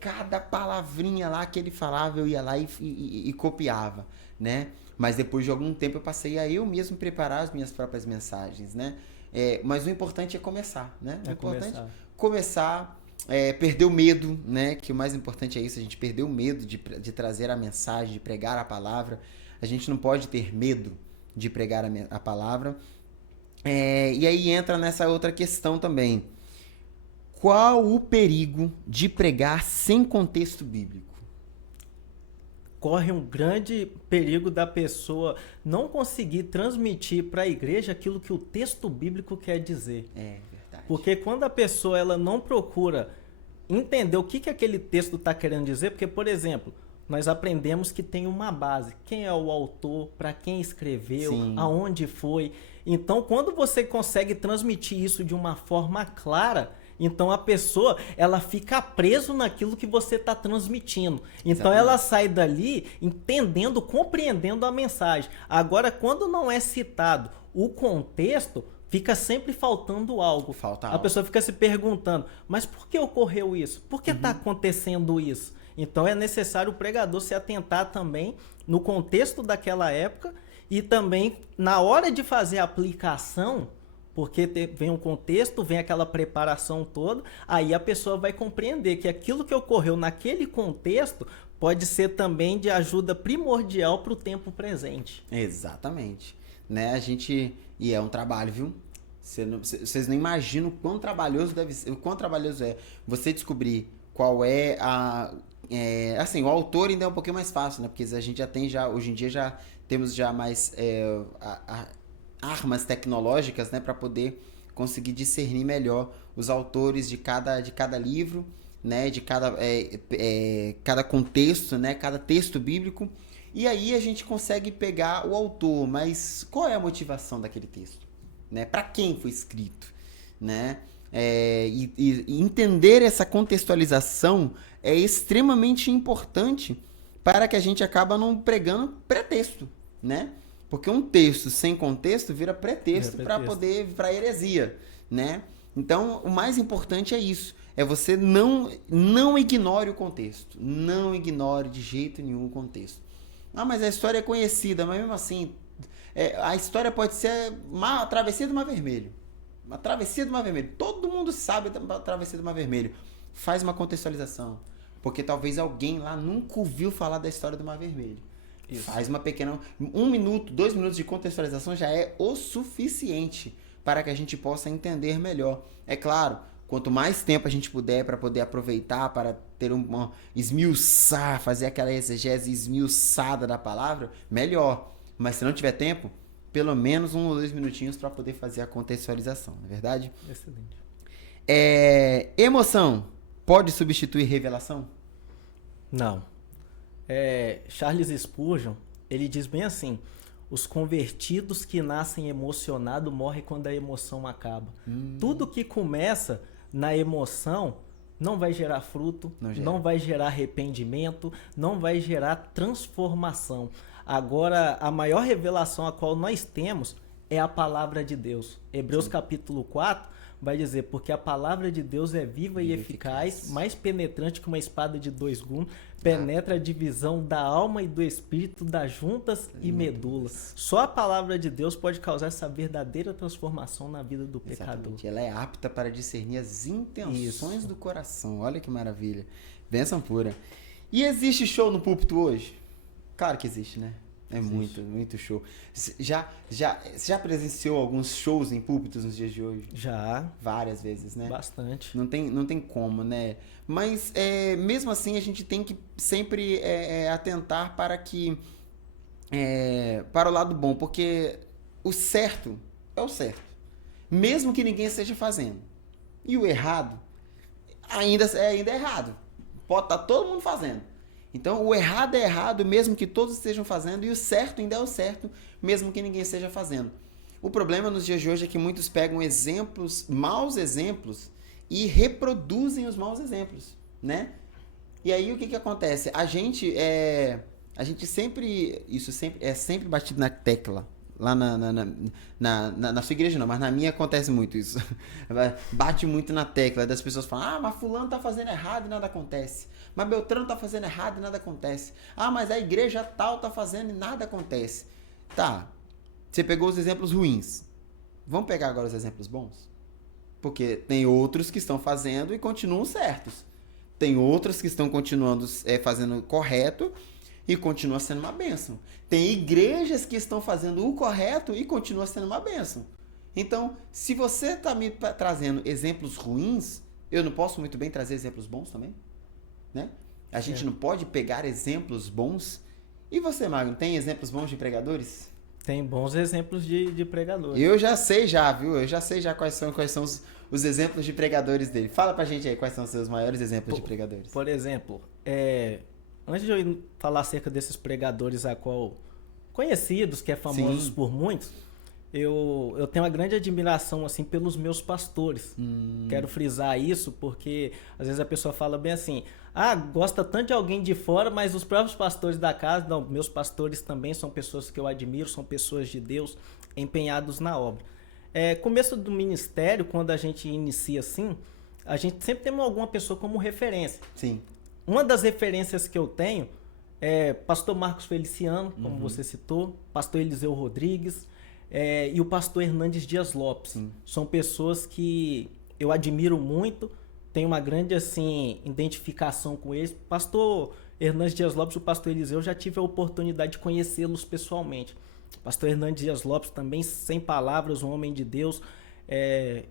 cada palavrinha lá que ele falava, eu ia lá e copiava, né? Mas depois de algum tempo eu passei a eu mesmo preparar as minhas próprias mensagens, né? Mas o importante é começar, né? O importante é começar. Perder o medo, né? Que o mais importante é isso, a gente perder o medo de trazer a mensagem, de pregar a palavra. A gente não pode ter medo de pregar a palavra. E aí entra nessa outra questão também. Qual o perigo de pregar sem contexto bíblico? Corre um grande perigo da pessoa não conseguir transmitir para a igreja aquilo que o texto bíblico quer dizer. Porque quando a pessoa ela não procura entender o que aquele texto está querendo dizer, porque, por exemplo, nós aprendemos que tem uma base. Quem é o autor, para quem escreveu, sim, aonde foi. Então, quando você consegue transmitir isso de uma forma clara, então a pessoa ela fica presa naquilo que você está transmitindo. Então ela sai dali entendendo, compreendendo a mensagem. Agora, quando não é citado o contexto, fica sempre faltando algo. A pessoa fica se perguntando, mas por que ocorreu isso? Por que está acontecendo isso? Então é necessário o pregador se atentar também no contexto daquela época e também na hora de fazer a aplicação, porque vem um contexto, vem aquela preparação toda, aí a pessoa vai compreender que aquilo que ocorreu naquele contexto pode ser também de ajuda primordial para o tempo presente. Exatamente. Né? E é um trabalho, viu? Vocês não imaginam o quão trabalhoso deve ser, o quão trabalhoso é você descobrir qual é assim, o autor ainda é um pouquinho mais fácil, né? Porque a gente já tem hoje em dia já temos já mais armas tecnológicas, né, para poder conseguir discernir melhor os autores de cada livro, né, de cada contexto, né, cada texto bíblico. E aí a gente consegue pegar o autor, mas qual é a motivação daquele texto, né? Para quem foi escrito, né? E entender essa contextualização é extremamente importante para que a gente acaba não pregando pretexto, né? Porque um texto sem contexto vira pretexto para heresia, né? Então, o mais importante é isso, é você não ignore o contexto, não ignore de jeito nenhum o contexto. Ah, mas a história é conhecida, mas mesmo assim, a história pode ser a travessia do Mar Vermelho. Uma travessia do Mar Vermelho. Todo mundo sabe a travessia do Mar Vermelho. Faz uma contextualização. Porque talvez alguém lá nunca ouviu falar da história do Mar Vermelho. Isso. Faz uma pequena... 1 minuto, 2 minutos de contextualização já é o suficiente para que a gente possa entender melhor. É claro, quanto mais tempo a gente puder para poder aproveitar, para ter esmiuçar, fazer aquela exegese esmiuçada da palavra, melhor. Mas se não tiver tempo, pelo menos 1 ou 2 minutinhos para poder fazer a contextualização, não é verdade? Excelente. Emoção pode substituir revelação? Não. Charles Spurgeon, ele diz bem assim: os convertidos que nascem emocionados morrem quando a emoção acaba. Tudo que começa na emoção não vai gerar fruto, não vai gerar arrependimento, não vai gerar transformação. Agora, a maior revelação a qual nós temos é a palavra de Deus. Hebreus capítulo 4 vai dizer: porque a palavra de Deus é viva e eficaz, mais penetrante que uma espada de 2 gumes, penetra a divisão da alma e do espírito, das juntas e medulas. Só a palavra de Deus pode causar essa verdadeira transformação na vida do pecador. Exatamente. Ela é apta para discernir as intenções do coração. Olha que maravilha. Bênção pura. E existe show no púlpito hoje? Claro que existe, né? Muito, muito show. Você já presenciou alguns shows em púlpitos nos dias de hoje? Já. Várias vezes, né? Bastante. Não tem como, né? Mas, mesmo assim, a gente tem que sempre atentar para o lado bom, porque o certo é o certo. Mesmo que ninguém esteja fazendo. E o errado ainda é errado. Pode estar todo mundo fazendo. Então, o errado é errado, mesmo que todos estejam fazendo, e o certo ainda é o certo, mesmo que ninguém esteja fazendo. O problema nos dias de hoje é que muitos pegam maus exemplos, e reproduzem os maus exemplos, né? E aí, o que acontece? A gente sempre... Isso é sempre batido na tecla. Lá na sua igreja não, mas na minha acontece muito isso. Bate muito na tecla das pessoas falam: mas fulano tá fazendo errado e nada acontece. Mas Beltrano tá fazendo errado e nada acontece. Mas a igreja tal tá fazendo e nada acontece. Tá, você pegou os exemplos ruins. Vamos pegar agora os exemplos bons? Porque tem outros que estão fazendo e continuam certos. Tem outros que estão continuando fazendo correto e continua sendo uma bênção. Tem igrejas que estão fazendo o correto e continua sendo uma bênção. Então, se você está me trazendo exemplos ruins, eu não posso muito bem trazer exemplos bons também? Né? A gente não pode pegar exemplos bons. E você, Magno, tem exemplos bons de pregadores? Tem bons exemplos de pregadores. Eu já sei viu? Eu já sei quais são os exemplos de pregadores dele. Fala pra gente aí quais são os seus maiores exemplos de pregadores. Por exemplo, antes de eu falar acerca desses pregadores conhecidos, que é famosos por muitos, eu tenho uma grande admiração assim pelos meus pastores. Quero frisar isso porque às vezes a pessoa fala bem assim: gosta tanto de alguém de fora, mas os próprios pastores da casa... Não, meus pastores também são pessoas que eu admiro, são pessoas de Deus, empenhados na obra. Começo do ministério, quando a gente inicia assim, a gente sempre tem alguma pessoa como referência. Sim. Uma das referências que eu tenho é pastor Marcos Feliciano, como você citou, pastor Eliseu Rodrigues, e o pastor Hernandes Dias Lopes. Sim. São pessoas que eu admiro muito, tenho uma grande assim, identificação com eles. Pastor Hernandes Dias Lopes e o pastor Eliseu, eu já tive a oportunidade de conhecê-los pessoalmente. Pastor Hernandes Dias Lopes também, sem palavras, um homem de Deus,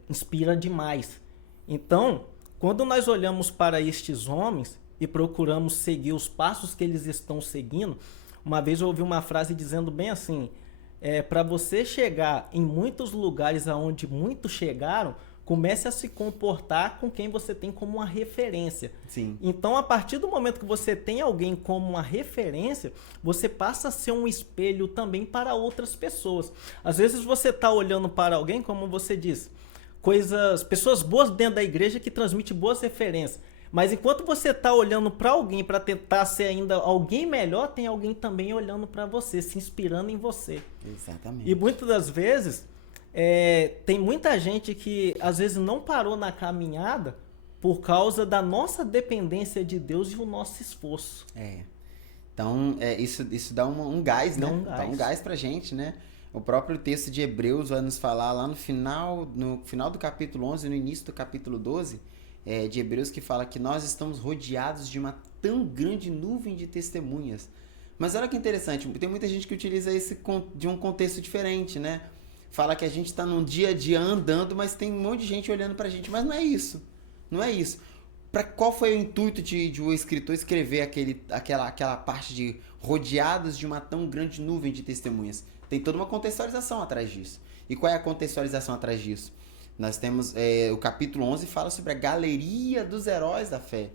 inspira demais. Então, quando nós olhamos para estes homens e procuramos seguir os passos que eles estão seguindo, uma vez eu ouvi uma frase dizendo bem assim, para você chegar em muitos lugares aonde muitos chegaram, comece a se comportar com quem você tem como uma referência. Sim. Então, a partir do momento que você tem alguém como uma referência, você passa a ser um espelho também para outras pessoas. Às vezes você está olhando para alguém, como você disse, pessoas boas dentro da igreja que transmitem boas referências. Mas enquanto você está olhando para alguém para tentar ser ainda alguém melhor, tem alguém também olhando para você, se inspirando em você. Exatamente. E muitas das vezes, tem muita gente que às vezes não parou na caminhada por causa da nossa dependência de Deus e o nosso esforço. Então, isso dá um gás, né? Dá Dá um gás pra gente, né? O próprio texto de Hebreus vai nos falar lá no final do capítulo 11, no início do capítulo 12, de Hebreus, que fala que nós estamos rodeados de uma tão grande nuvem de testemunhas. Mas olha que interessante, tem muita gente que utiliza esse de um contexto diferente, né? Fala que a gente está num dia a dia andando, mas tem um monte de gente olhando pra gente. Mas não é isso. Não é isso. Qual foi o intuito de o escritor escrever aquela parte de rodeados de uma tão grande nuvem de testemunhas? Tem toda uma contextualização atrás disso. E qual é a contextualização atrás disso? Nós temos o capítulo 11 fala sobre a galeria dos heróis da fé.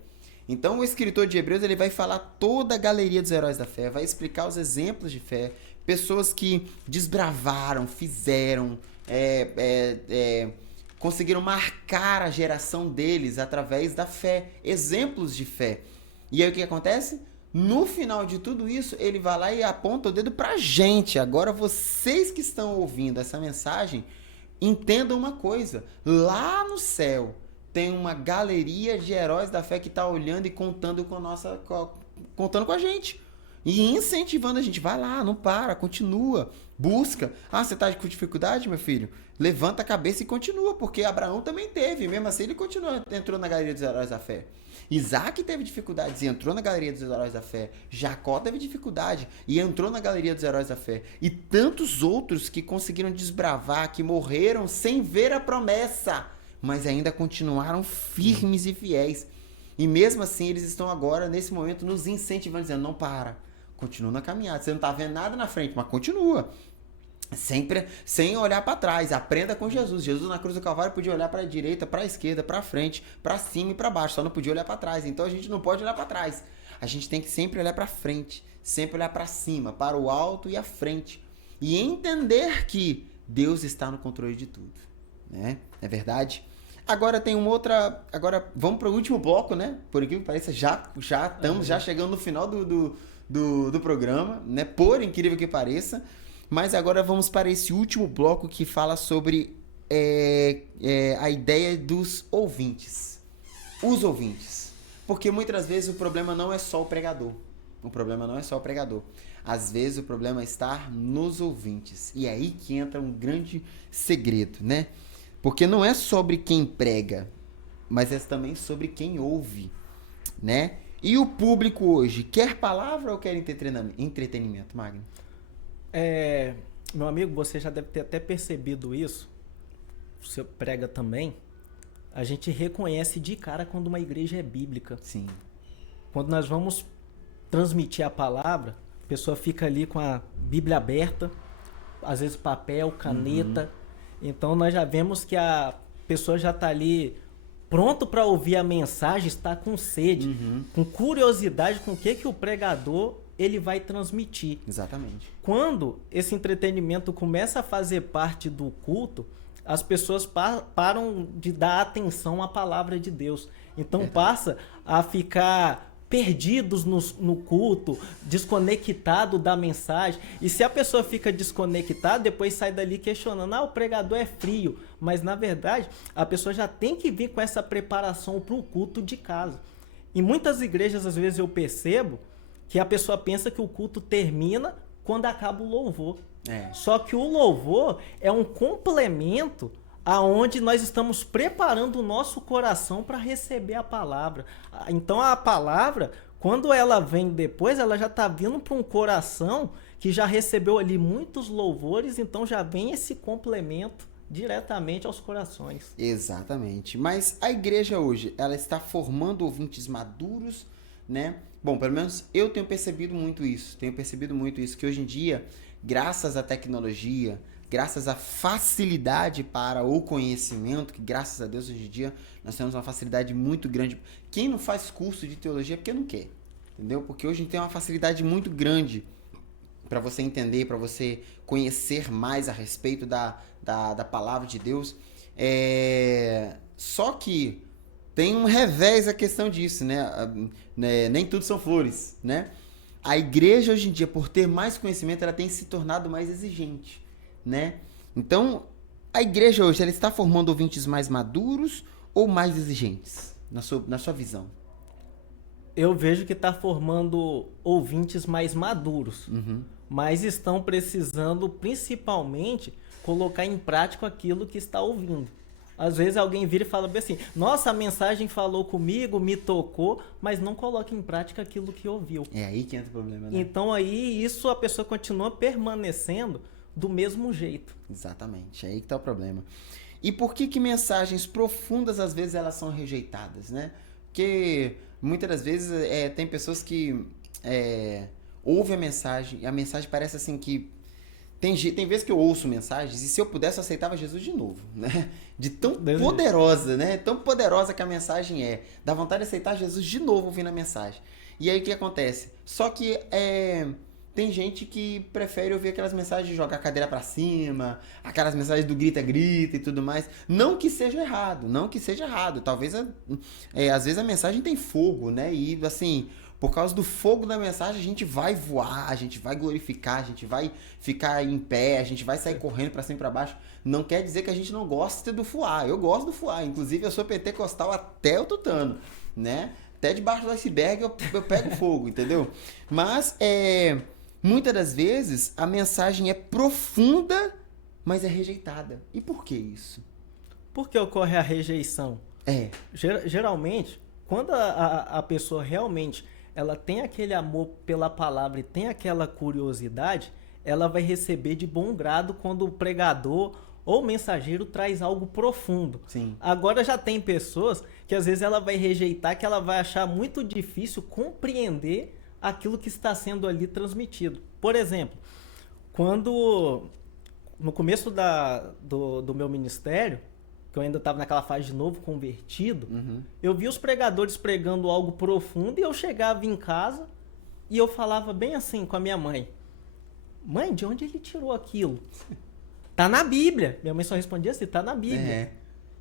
Então o escritor de Hebreus ele vai falar toda a galeria dos heróis da fé, vai explicar os exemplos de fé, pessoas que desbravaram, fizeram, conseguiram marcar a geração deles através da fé, exemplos de fé. E aí o que acontece? No final de tudo isso, ele vai lá e aponta o dedo pra gente. Agora vocês que estão ouvindo essa mensagem, entendam uma coisa. Lá no céu tem uma galeria de heróis da fé que está olhando e contando com a gente. E incentivando a gente. Vai lá, não para, continua, busca. Ah, você está com dificuldade, meu filho? Levanta a cabeça e continua, porque Abraão também teve. Mesmo assim, ele entrou na galeria dos heróis da fé. Isaac teve dificuldades e entrou na galeria dos heróis da fé. Jacó teve dificuldade e entrou na galeria dos heróis da fé. E tantos outros que conseguiram desbravar, que morreram sem ver a promessa, mas ainda continuaram firmes e fiéis. E mesmo assim, eles estão agora, nesse momento, nos incentivando, dizendo, não para, continua na caminhada. Você não está vendo nada na frente, mas continua. Sempre sem olhar para trás, aprenda com Jesus. Jesus na cruz do Calvário podia olhar para a direita, para a esquerda, para frente, para cima e para baixo, só não podia olhar para trás. Então a gente não pode olhar para trás. A gente tem que sempre olhar para frente, sempre olhar para cima, para o alto e à frente, e entender que Deus está no controle de tudo, né? É verdade? Agora tem uma outra. Agora vamos para o último bloco, né? Por incrível que pareça, já estamos chegando no final do programa, né? Por incrível que pareça. Mas agora vamos para esse último bloco que fala sobre a ideia dos ouvintes. Os ouvintes. Porque muitas vezes o problema não é só o pregador. O problema não é só o pregador. Às vezes o problema está nos ouvintes. E é aí que entra um grande segredo, né? Porque não é sobre quem prega, mas é também sobre quem ouve, né? E o público hoje quer palavra ou quer entretenimento, Magno? Meu amigo, você já deve ter até percebido isso. Você prega também. A gente reconhece de cara quando uma igreja é bíblica. Sim. Quando nós vamos transmitir a palavra, a pessoa fica ali com a Bíblia aberta, às vezes papel, caneta. Então nós já vemos que a pessoa já está ali pronto para ouvir a mensagem, está com sede, com curiosidade com o que o pregador ele vai transmitir. Exatamente. Quando esse entretenimento começa a fazer parte do culto, as pessoas param de dar atenção à palavra de Deus. Então passa a ficar perdidos no culto, desconectado da mensagem. E se a pessoa fica desconectada, depois sai dali questionando, o pregador é frio. Mas na verdade, a pessoa já tem que vir com essa preparação para o culto de casa. Em muitas igrejas, às vezes eu percebo que a pessoa pensa que o culto termina quando acaba o louvor. Só que o louvor é um complemento aonde nós estamos preparando o nosso coração para receber a palavra. Então a palavra, quando ela vem depois, ela já está vindo para um coração que já recebeu ali muitos louvores, então já vem esse complemento diretamente aos corações. Exatamente. Mas a igreja hoje, ela está formando ouvintes maduros, né? Bom, pelo menos eu tenho percebido muito isso. Que hoje em dia, graças à tecnologia, graças à facilidade para o conhecimento, que graças a Deus hoje em dia nós temos uma facilidade muito grande. Quem não faz curso de teologia é porque não quer, entendeu? Porque hoje tem uma facilidade muito grande para você entender, para você conhecer mais a respeito da palavra de Deus. Só que tem um revés a questão disso, né? Nem tudo são flores, né? A igreja hoje em dia, por ter mais conhecimento, ela tem se tornado mais exigente, né? Então, a igreja hoje, ela está formando ouvintes mais maduros ou mais exigentes, na sua visão? Eu vejo que está formando ouvintes mais maduros, mas estão precisando, principalmente, colocar em prática aquilo que está ouvindo. Às vezes alguém vira e fala bem assim, nossa, a mensagem falou comigo, me tocou, mas não coloca em prática aquilo que ouviu. É aí que entra o problema, né? Então aí isso a pessoa continua permanecendo do mesmo jeito. Exatamente, é aí que está o problema. E por que mensagens profundas às vezes elas são rejeitadas, né? Porque muitas das vezes tem pessoas que ouvem a mensagem e a mensagem parece assim que tem vezes que eu ouço mensagens e se eu pudesse eu aceitava Jesus de novo, né? De tão poderosa, né? Tão poderosa que a mensagem é. Dá vontade de aceitar Jesus de novo ouvindo a mensagem. E aí o que acontece? Só que tem gente que prefere ouvir aquelas mensagens de jogar a cadeira pra cima, aquelas mensagens do grita-grita e tudo mais. Não que seja errado. Talvez, às vezes a mensagem tem fogo, né? E assim, por causa do fogo da mensagem, a gente vai voar, a gente vai glorificar, a gente vai ficar em pé, a gente vai sair correndo pra cima e pra baixo. Não quer dizer que a gente não goste do fuá. Eu gosto do fuá. Inclusive, eu sou pentecostal até o tutano, né? Até debaixo do iceberg eu pego fogo, entendeu? Mas, muitas das vezes, a mensagem é profunda, mas é rejeitada. E por que isso? Por que ocorre a rejeição? Geralmente, quando a pessoa realmente ela tem aquele amor pela palavra e tem aquela curiosidade, ela vai receber de bom grado quando o pregador ou o mensageiro traz algo profundo. Sim. Agora já tem pessoas que às vezes ela vai rejeitar, que ela vai achar muito difícil compreender aquilo que está sendo ali transmitido. Por exemplo, quando no começo do meu ministério, que eu ainda estava naquela fase de novo convertido, eu vi os pregadores pregando algo profundo e eu chegava em casa e eu falava bem assim com a minha mãe. Mãe, de onde ele tirou aquilo? Tá na Bíblia. Minha mãe só respondia assim, tá na Bíblia.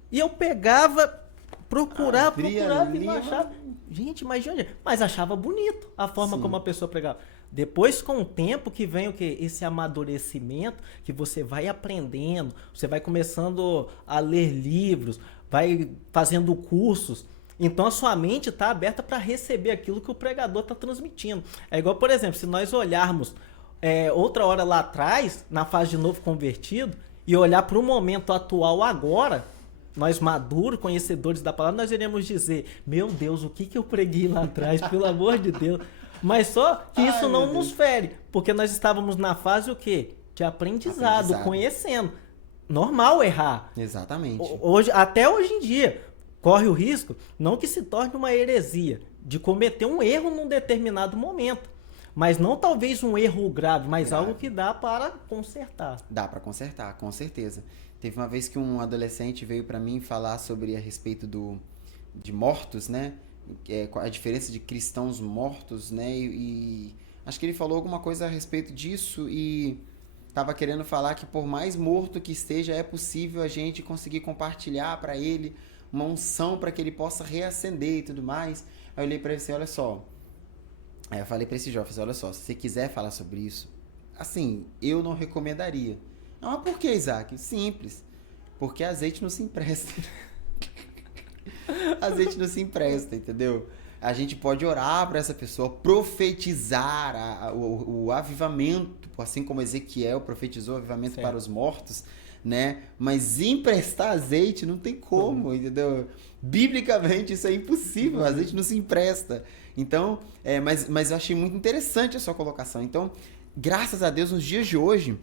E eu pegava, procurava e não achava. Gente, mas de onde? Mas achava bonito a forma como a pessoa pregava. Depois, com o tempo, que vem o quê? Esse amadurecimento, que você vai aprendendo, você vai começando a ler livros, vai fazendo cursos. Então, a sua mente está aberta para receber aquilo que o pregador está transmitindo. É igual, por exemplo, se nós olharmos outra hora lá atrás, na fase de novo convertido, e olhar para o momento atual agora, nós maduros, conhecedores da palavra, nós iremos dizer, meu Deus, o que eu preguei lá atrás, pelo amor de Deus. Mas só que isso não nos fere, porque nós estávamos na fase o quê? De aprendizado, conhecendo. Normal errar. Exatamente. Até hoje em dia, corre o risco, não que se torne uma heresia, de cometer um erro num determinado momento. Mas não talvez um erro grave, mas algo que dá para consertar. Dá para consertar, com certeza. Teve uma vez que um adolescente veio para mim falar sobre a respeito de mortos, né? A diferença de cristãos mortos, né? E acho que ele falou alguma coisa a respeito disso e estava querendo falar que por mais morto que esteja, é possível a gente conseguir compartilhar para ele uma unção para que ele possa reacender e tudo mais. Aí eu olhei para ele assim, olha só. Aí eu falei para esse jovem, olha só, se você quiser falar sobre isso, assim, eu não recomendaria. Não, mas por que, Isaac? Simples. Porque azeite não se empresta. Azeite não se empresta, entendeu? A gente pode orar para essa pessoa, profetizar o avivamento, assim como Ezequiel profetizou o avivamento para os mortos, né? Mas emprestar azeite não tem como, entendeu? Biblicamente isso é impossível, o azeite não se empresta. Então, mas eu achei muito interessante a sua colocação. Então, graças a Deus, nos dias de hoje,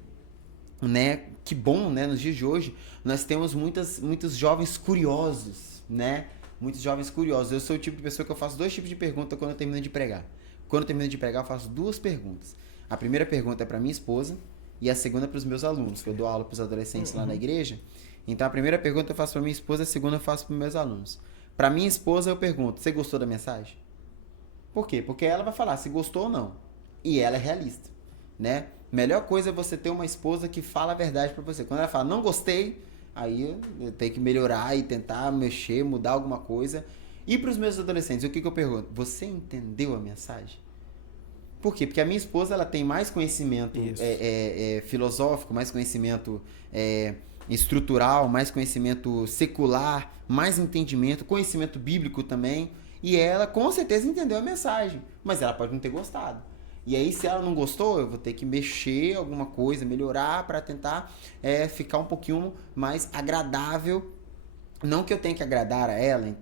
né? Que bom, né? Nos dias de hoje, nós temos muitos jovens curiosos, né? Muitos jovens curiosos. Eu sou o tipo de pessoa que eu faço 2 tipos de pergunta quando eu termino de pregar. Quando eu termino de pregar, eu faço 2 perguntas. A primeira pergunta é para minha esposa e a segunda para os meus alunos, que eu dou aula para os adolescentes lá na igreja. Então, a primeira pergunta eu faço para minha esposa, a segunda eu faço para os meus alunos. Para minha esposa, eu pergunto: você gostou da mensagem? Por quê? Porque ela vai falar se gostou ou não. E ela é realista, né? Melhor coisa é você ter uma esposa que fala a verdade pra você. Quando ela fala, não gostei, aí eu tenho que melhorar e tentar mexer, mudar alguma coisa. E pros meus adolescentes, o que eu pergunto? Você entendeu a mensagem? Por quê? Porque a minha esposa, ela tem mais conhecimento filosófico, mais conhecimento estrutural, mais conhecimento secular, mais entendimento, conhecimento bíblico também. E ela com certeza entendeu a mensagem, mas ela pode não ter gostado. E aí, se ela não gostou, eu vou ter que mexer alguma coisa, melhorar para tentar ficar um pouquinho mais agradável. Não que eu tenha que agradar a ela,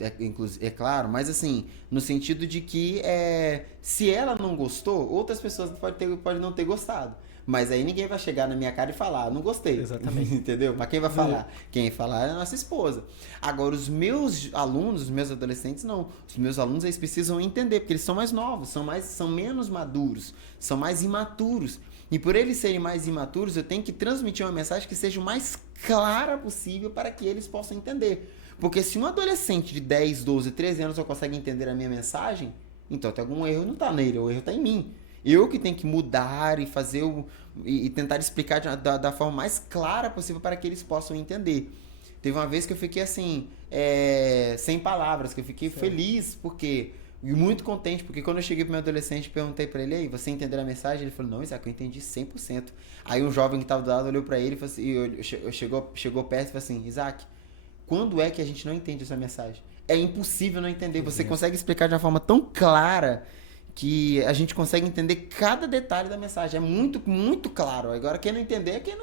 é claro, mas assim, no sentido de que se ela não gostou, outras pessoas podem não ter gostado. Mas aí ninguém vai chegar na minha cara e falar, não gostei. Exatamente. Entendeu? Mas quem vai falar? Quem vai falar é a nossa esposa. Agora, os meus alunos, os meus adolescentes, não. Os meus alunos, eles precisam entender, porque eles são mais novos, são menos maduros, são mais imaturos. E por eles serem mais imaturos, eu tenho que transmitir uma mensagem que seja o mais clara possível para que eles possam entender. Porque se um adolescente de 10, 12, 13 anos não consegue entender a minha mensagem, então tem algum erro, não está nele, o erro está em mim. Eu que tenho que mudar e fazer e tentar explicar da forma mais clara possível para que eles possam entender. Teve uma vez que eu fiquei assim, sem palavras, que eu fiquei feliz, porque e muito contente, porque quando eu cheguei pro meu adolescente, perguntei para ele: "Ei, você entendeu a mensagem?" Ele falou: "Não, Isaac, eu entendi 100%. Aí um jovem que estava do lado olhou para ele e falou assim, chegou perto e falou assim: "Isaac, quando é que a gente não entende essa mensagem? É impossível não entender. Você consegue explicar de uma forma tão clara que a gente consegue entender cada detalhe da mensagem. É muito, muito claro. Agora, quem não entender é quem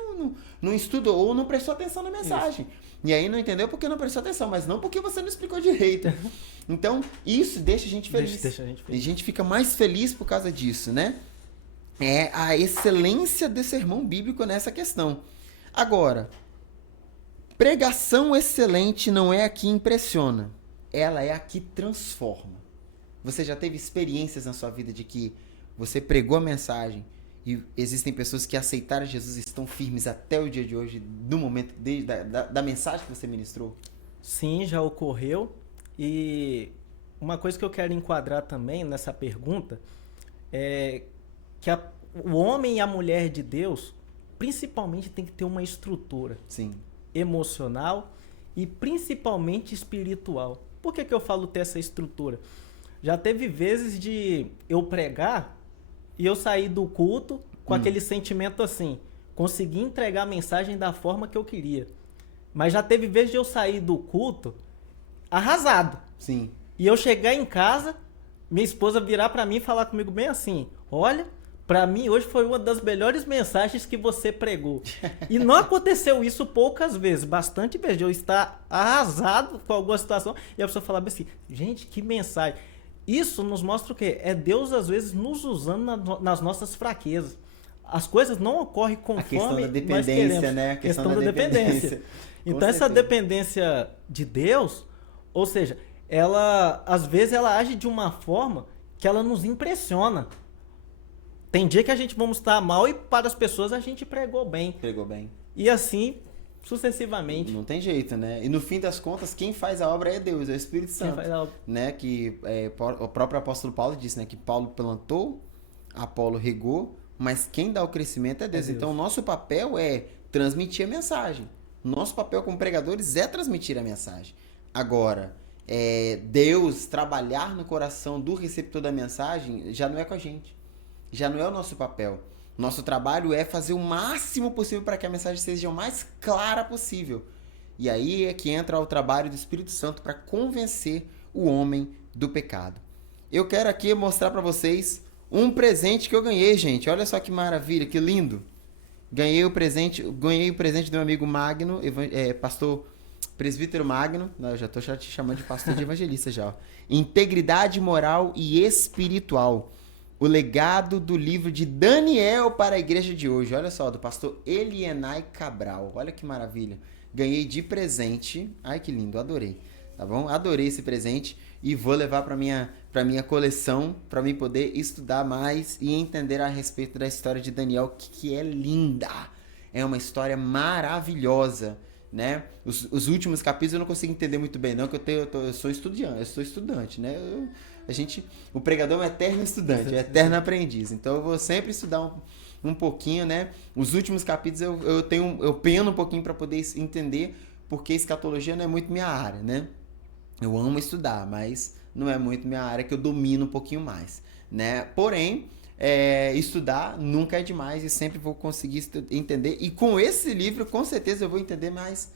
não estudou ou não prestou atenção na mensagem. Isso. E aí não entendeu porque não prestou atenção, mas não porque você não explicou direito. Então, isso deixa a gente feliz. Deixa a gente feliz. E a gente fica mais feliz por causa disso, né? É a excelência do sermão bíblico nessa questão. Agora, pregação excelente não é a que impressiona. Ela é a que transforma. Você já teve experiências na sua vida de que você pregou a mensagem e existem pessoas que aceitaram Jesus e estão firmes até o dia de hoje, no momento da mensagem que você ministrou? Sim, já ocorreu. E uma coisa que eu quero enquadrar também nessa pergunta é que o homem e a mulher de Deus, principalmente, tem que ter uma estrutura. Sim. Emocional e principalmente espiritual. Por que eu falo ter essa estrutura? Já teve vezes de eu pregar e eu sair do culto com aquele sentimento assim, consegui entregar a mensagem da forma que eu queria. Mas já teve vezes de eu sair do culto arrasado. Sim. E eu chegar em casa, minha esposa virar para mim e falar comigo bem assim: "Olha, para mim hoje foi uma das melhores mensagens que você pregou." E não aconteceu isso poucas vezes, bastante vezes, de eu estar arrasado com alguma situação e a pessoa falar assim: "Gente, que mensagem." Isso nos mostra o quê? É Deus, às vezes, nos usando nas nossas fraquezas. As coisas não ocorrem conforme nós queremos. Né? A questão da dependência. Então, essa dependência de Deus, ou seja, ela, às vezes, ela age de uma forma que ela nos impressiona. Tem dia que a gente vamos estar mal e para as pessoas a gente pregou bem. Pregou bem. E assim sucessivamente. Não tem jeito, né? E no fim das contas, quem faz a obra é Deus, é o Espírito Santo. Quem faz a obra. Né? Que o próprio apóstolo Paulo disse, né? Que Paulo plantou, Apolo regou, mas quem dá o crescimento é Deus. Então, o nosso papel é transmitir a mensagem. Nosso papel como pregadores é transmitir a mensagem. Agora, Deus trabalhar no coração do receptor da mensagem já não é com a gente. Já não é o nosso papel. Nosso trabalho é fazer o máximo possível para que a mensagem seja o mais clara possível. E aí é que entra o trabalho do Espírito Santo para convencer o homem do pecado. Eu quero aqui mostrar para vocês um presente que eu ganhei, gente. Olha só que maravilha, que lindo. Ganhei o presente do meu amigo Magno, pastor presbítero Magno. Eu já estou te chamando de pastor de evangelista já. Ó. Integridade moral e espiritual. o legado do livro de Daniel para a igreja de hoje. Olha só, do pastor Elienay Cabral. Olha que maravilha. Ganhei de presente. Ai, que lindo, adorei. Tá bom? Adorei esse presente e vou levar para minha coleção para mim poder estudar mais e entender a respeito da história de Daniel, que é linda. É uma história maravilhosa, né? Os últimos capítulos eu não consigo entender muito bem, não, que eu sou estudante, né? O pregador é um eterno estudante, é um eterno aprendiz. Então eu vou sempre estudar um pouquinho, né? Os últimos capítulos eu peno um pouquinho para poder entender, porque escatologia não é muito minha área, né? Eu amo estudar, mas não é muito minha área, que eu domino um pouquinho mais, né? Porém, estudar nunca é demais e sempre vou conseguir entender. E com esse livro, com certeza, eu vou entender mais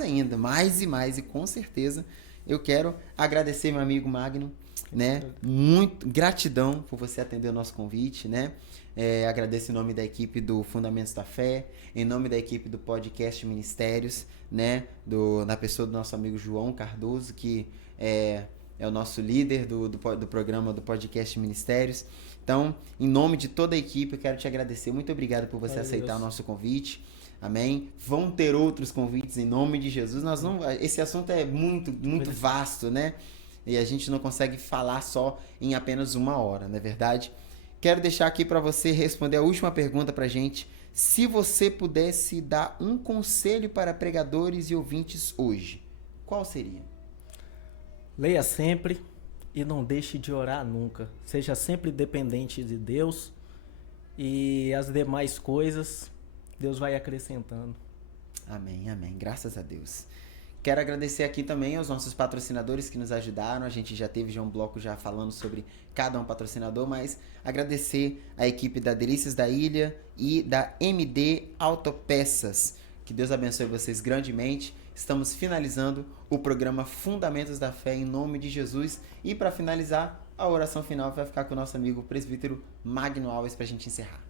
ainda, mais e mais. E com certeza, eu quero agradecer meu amigo Magno, né? Muito gratidão por você atender o nosso convite, né? Agradeço em nome da equipe do Fundamentos da Fé, em nome da equipe do Podcast Ministérios, né? Na pessoa do nosso amigo João Cardoso, que é o nosso líder do programa do Podcast Ministérios. Então, em nome de toda a equipe, eu quero te agradecer. Muito obrigado por você aceitar o nosso convite. Amém? Vão ter outros convites em nome de Jesus. Esse assunto é muito, muito vasto, né? E a gente não consegue falar só em apenas 1 hora, não é verdade? Quero deixar aqui para você responder a última pergunta para a gente. Se você pudesse dar um conselho para pregadores e ouvintes hoje, qual seria? Leia sempre e não deixe de orar nunca. Seja sempre dependente de Deus e as demais coisas Deus vai acrescentando. Amém, amém. Graças a Deus. Quero agradecer aqui também aos nossos patrocinadores que nos ajudaram. A gente já teve um bloco já falando sobre cada um patrocinador, mas agradecer a equipe da Delícias da Ilha e da MD Autopeças. Que Deus abençoe vocês grandemente. Estamos finalizando o programa Fundamentos da Fé em nome de Jesus. E para finalizar, a oração final vai ficar com o nosso amigo presbítero Magno Alves para a gente encerrar.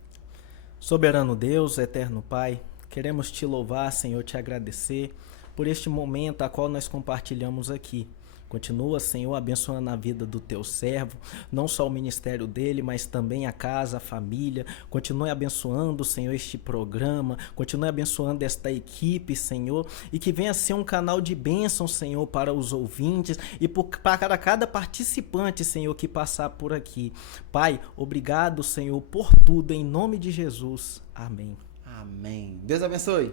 Soberano Deus, eterno Pai, queremos te louvar, Senhor, te agradecer por este momento a qual nós compartilhamos aqui. Continua, Senhor, abençoando a vida do teu servo, não só o ministério dele, mas também a casa, a família. Continue abençoando, Senhor, este programa. Continue abençoando esta equipe, Senhor, e que venha ser um canal de bênção, Senhor, para os ouvintes e para cada participante, Senhor, que passar por aqui. Pai, obrigado, Senhor, por tudo, em nome de Jesus. Amém. Amém. Deus abençoe.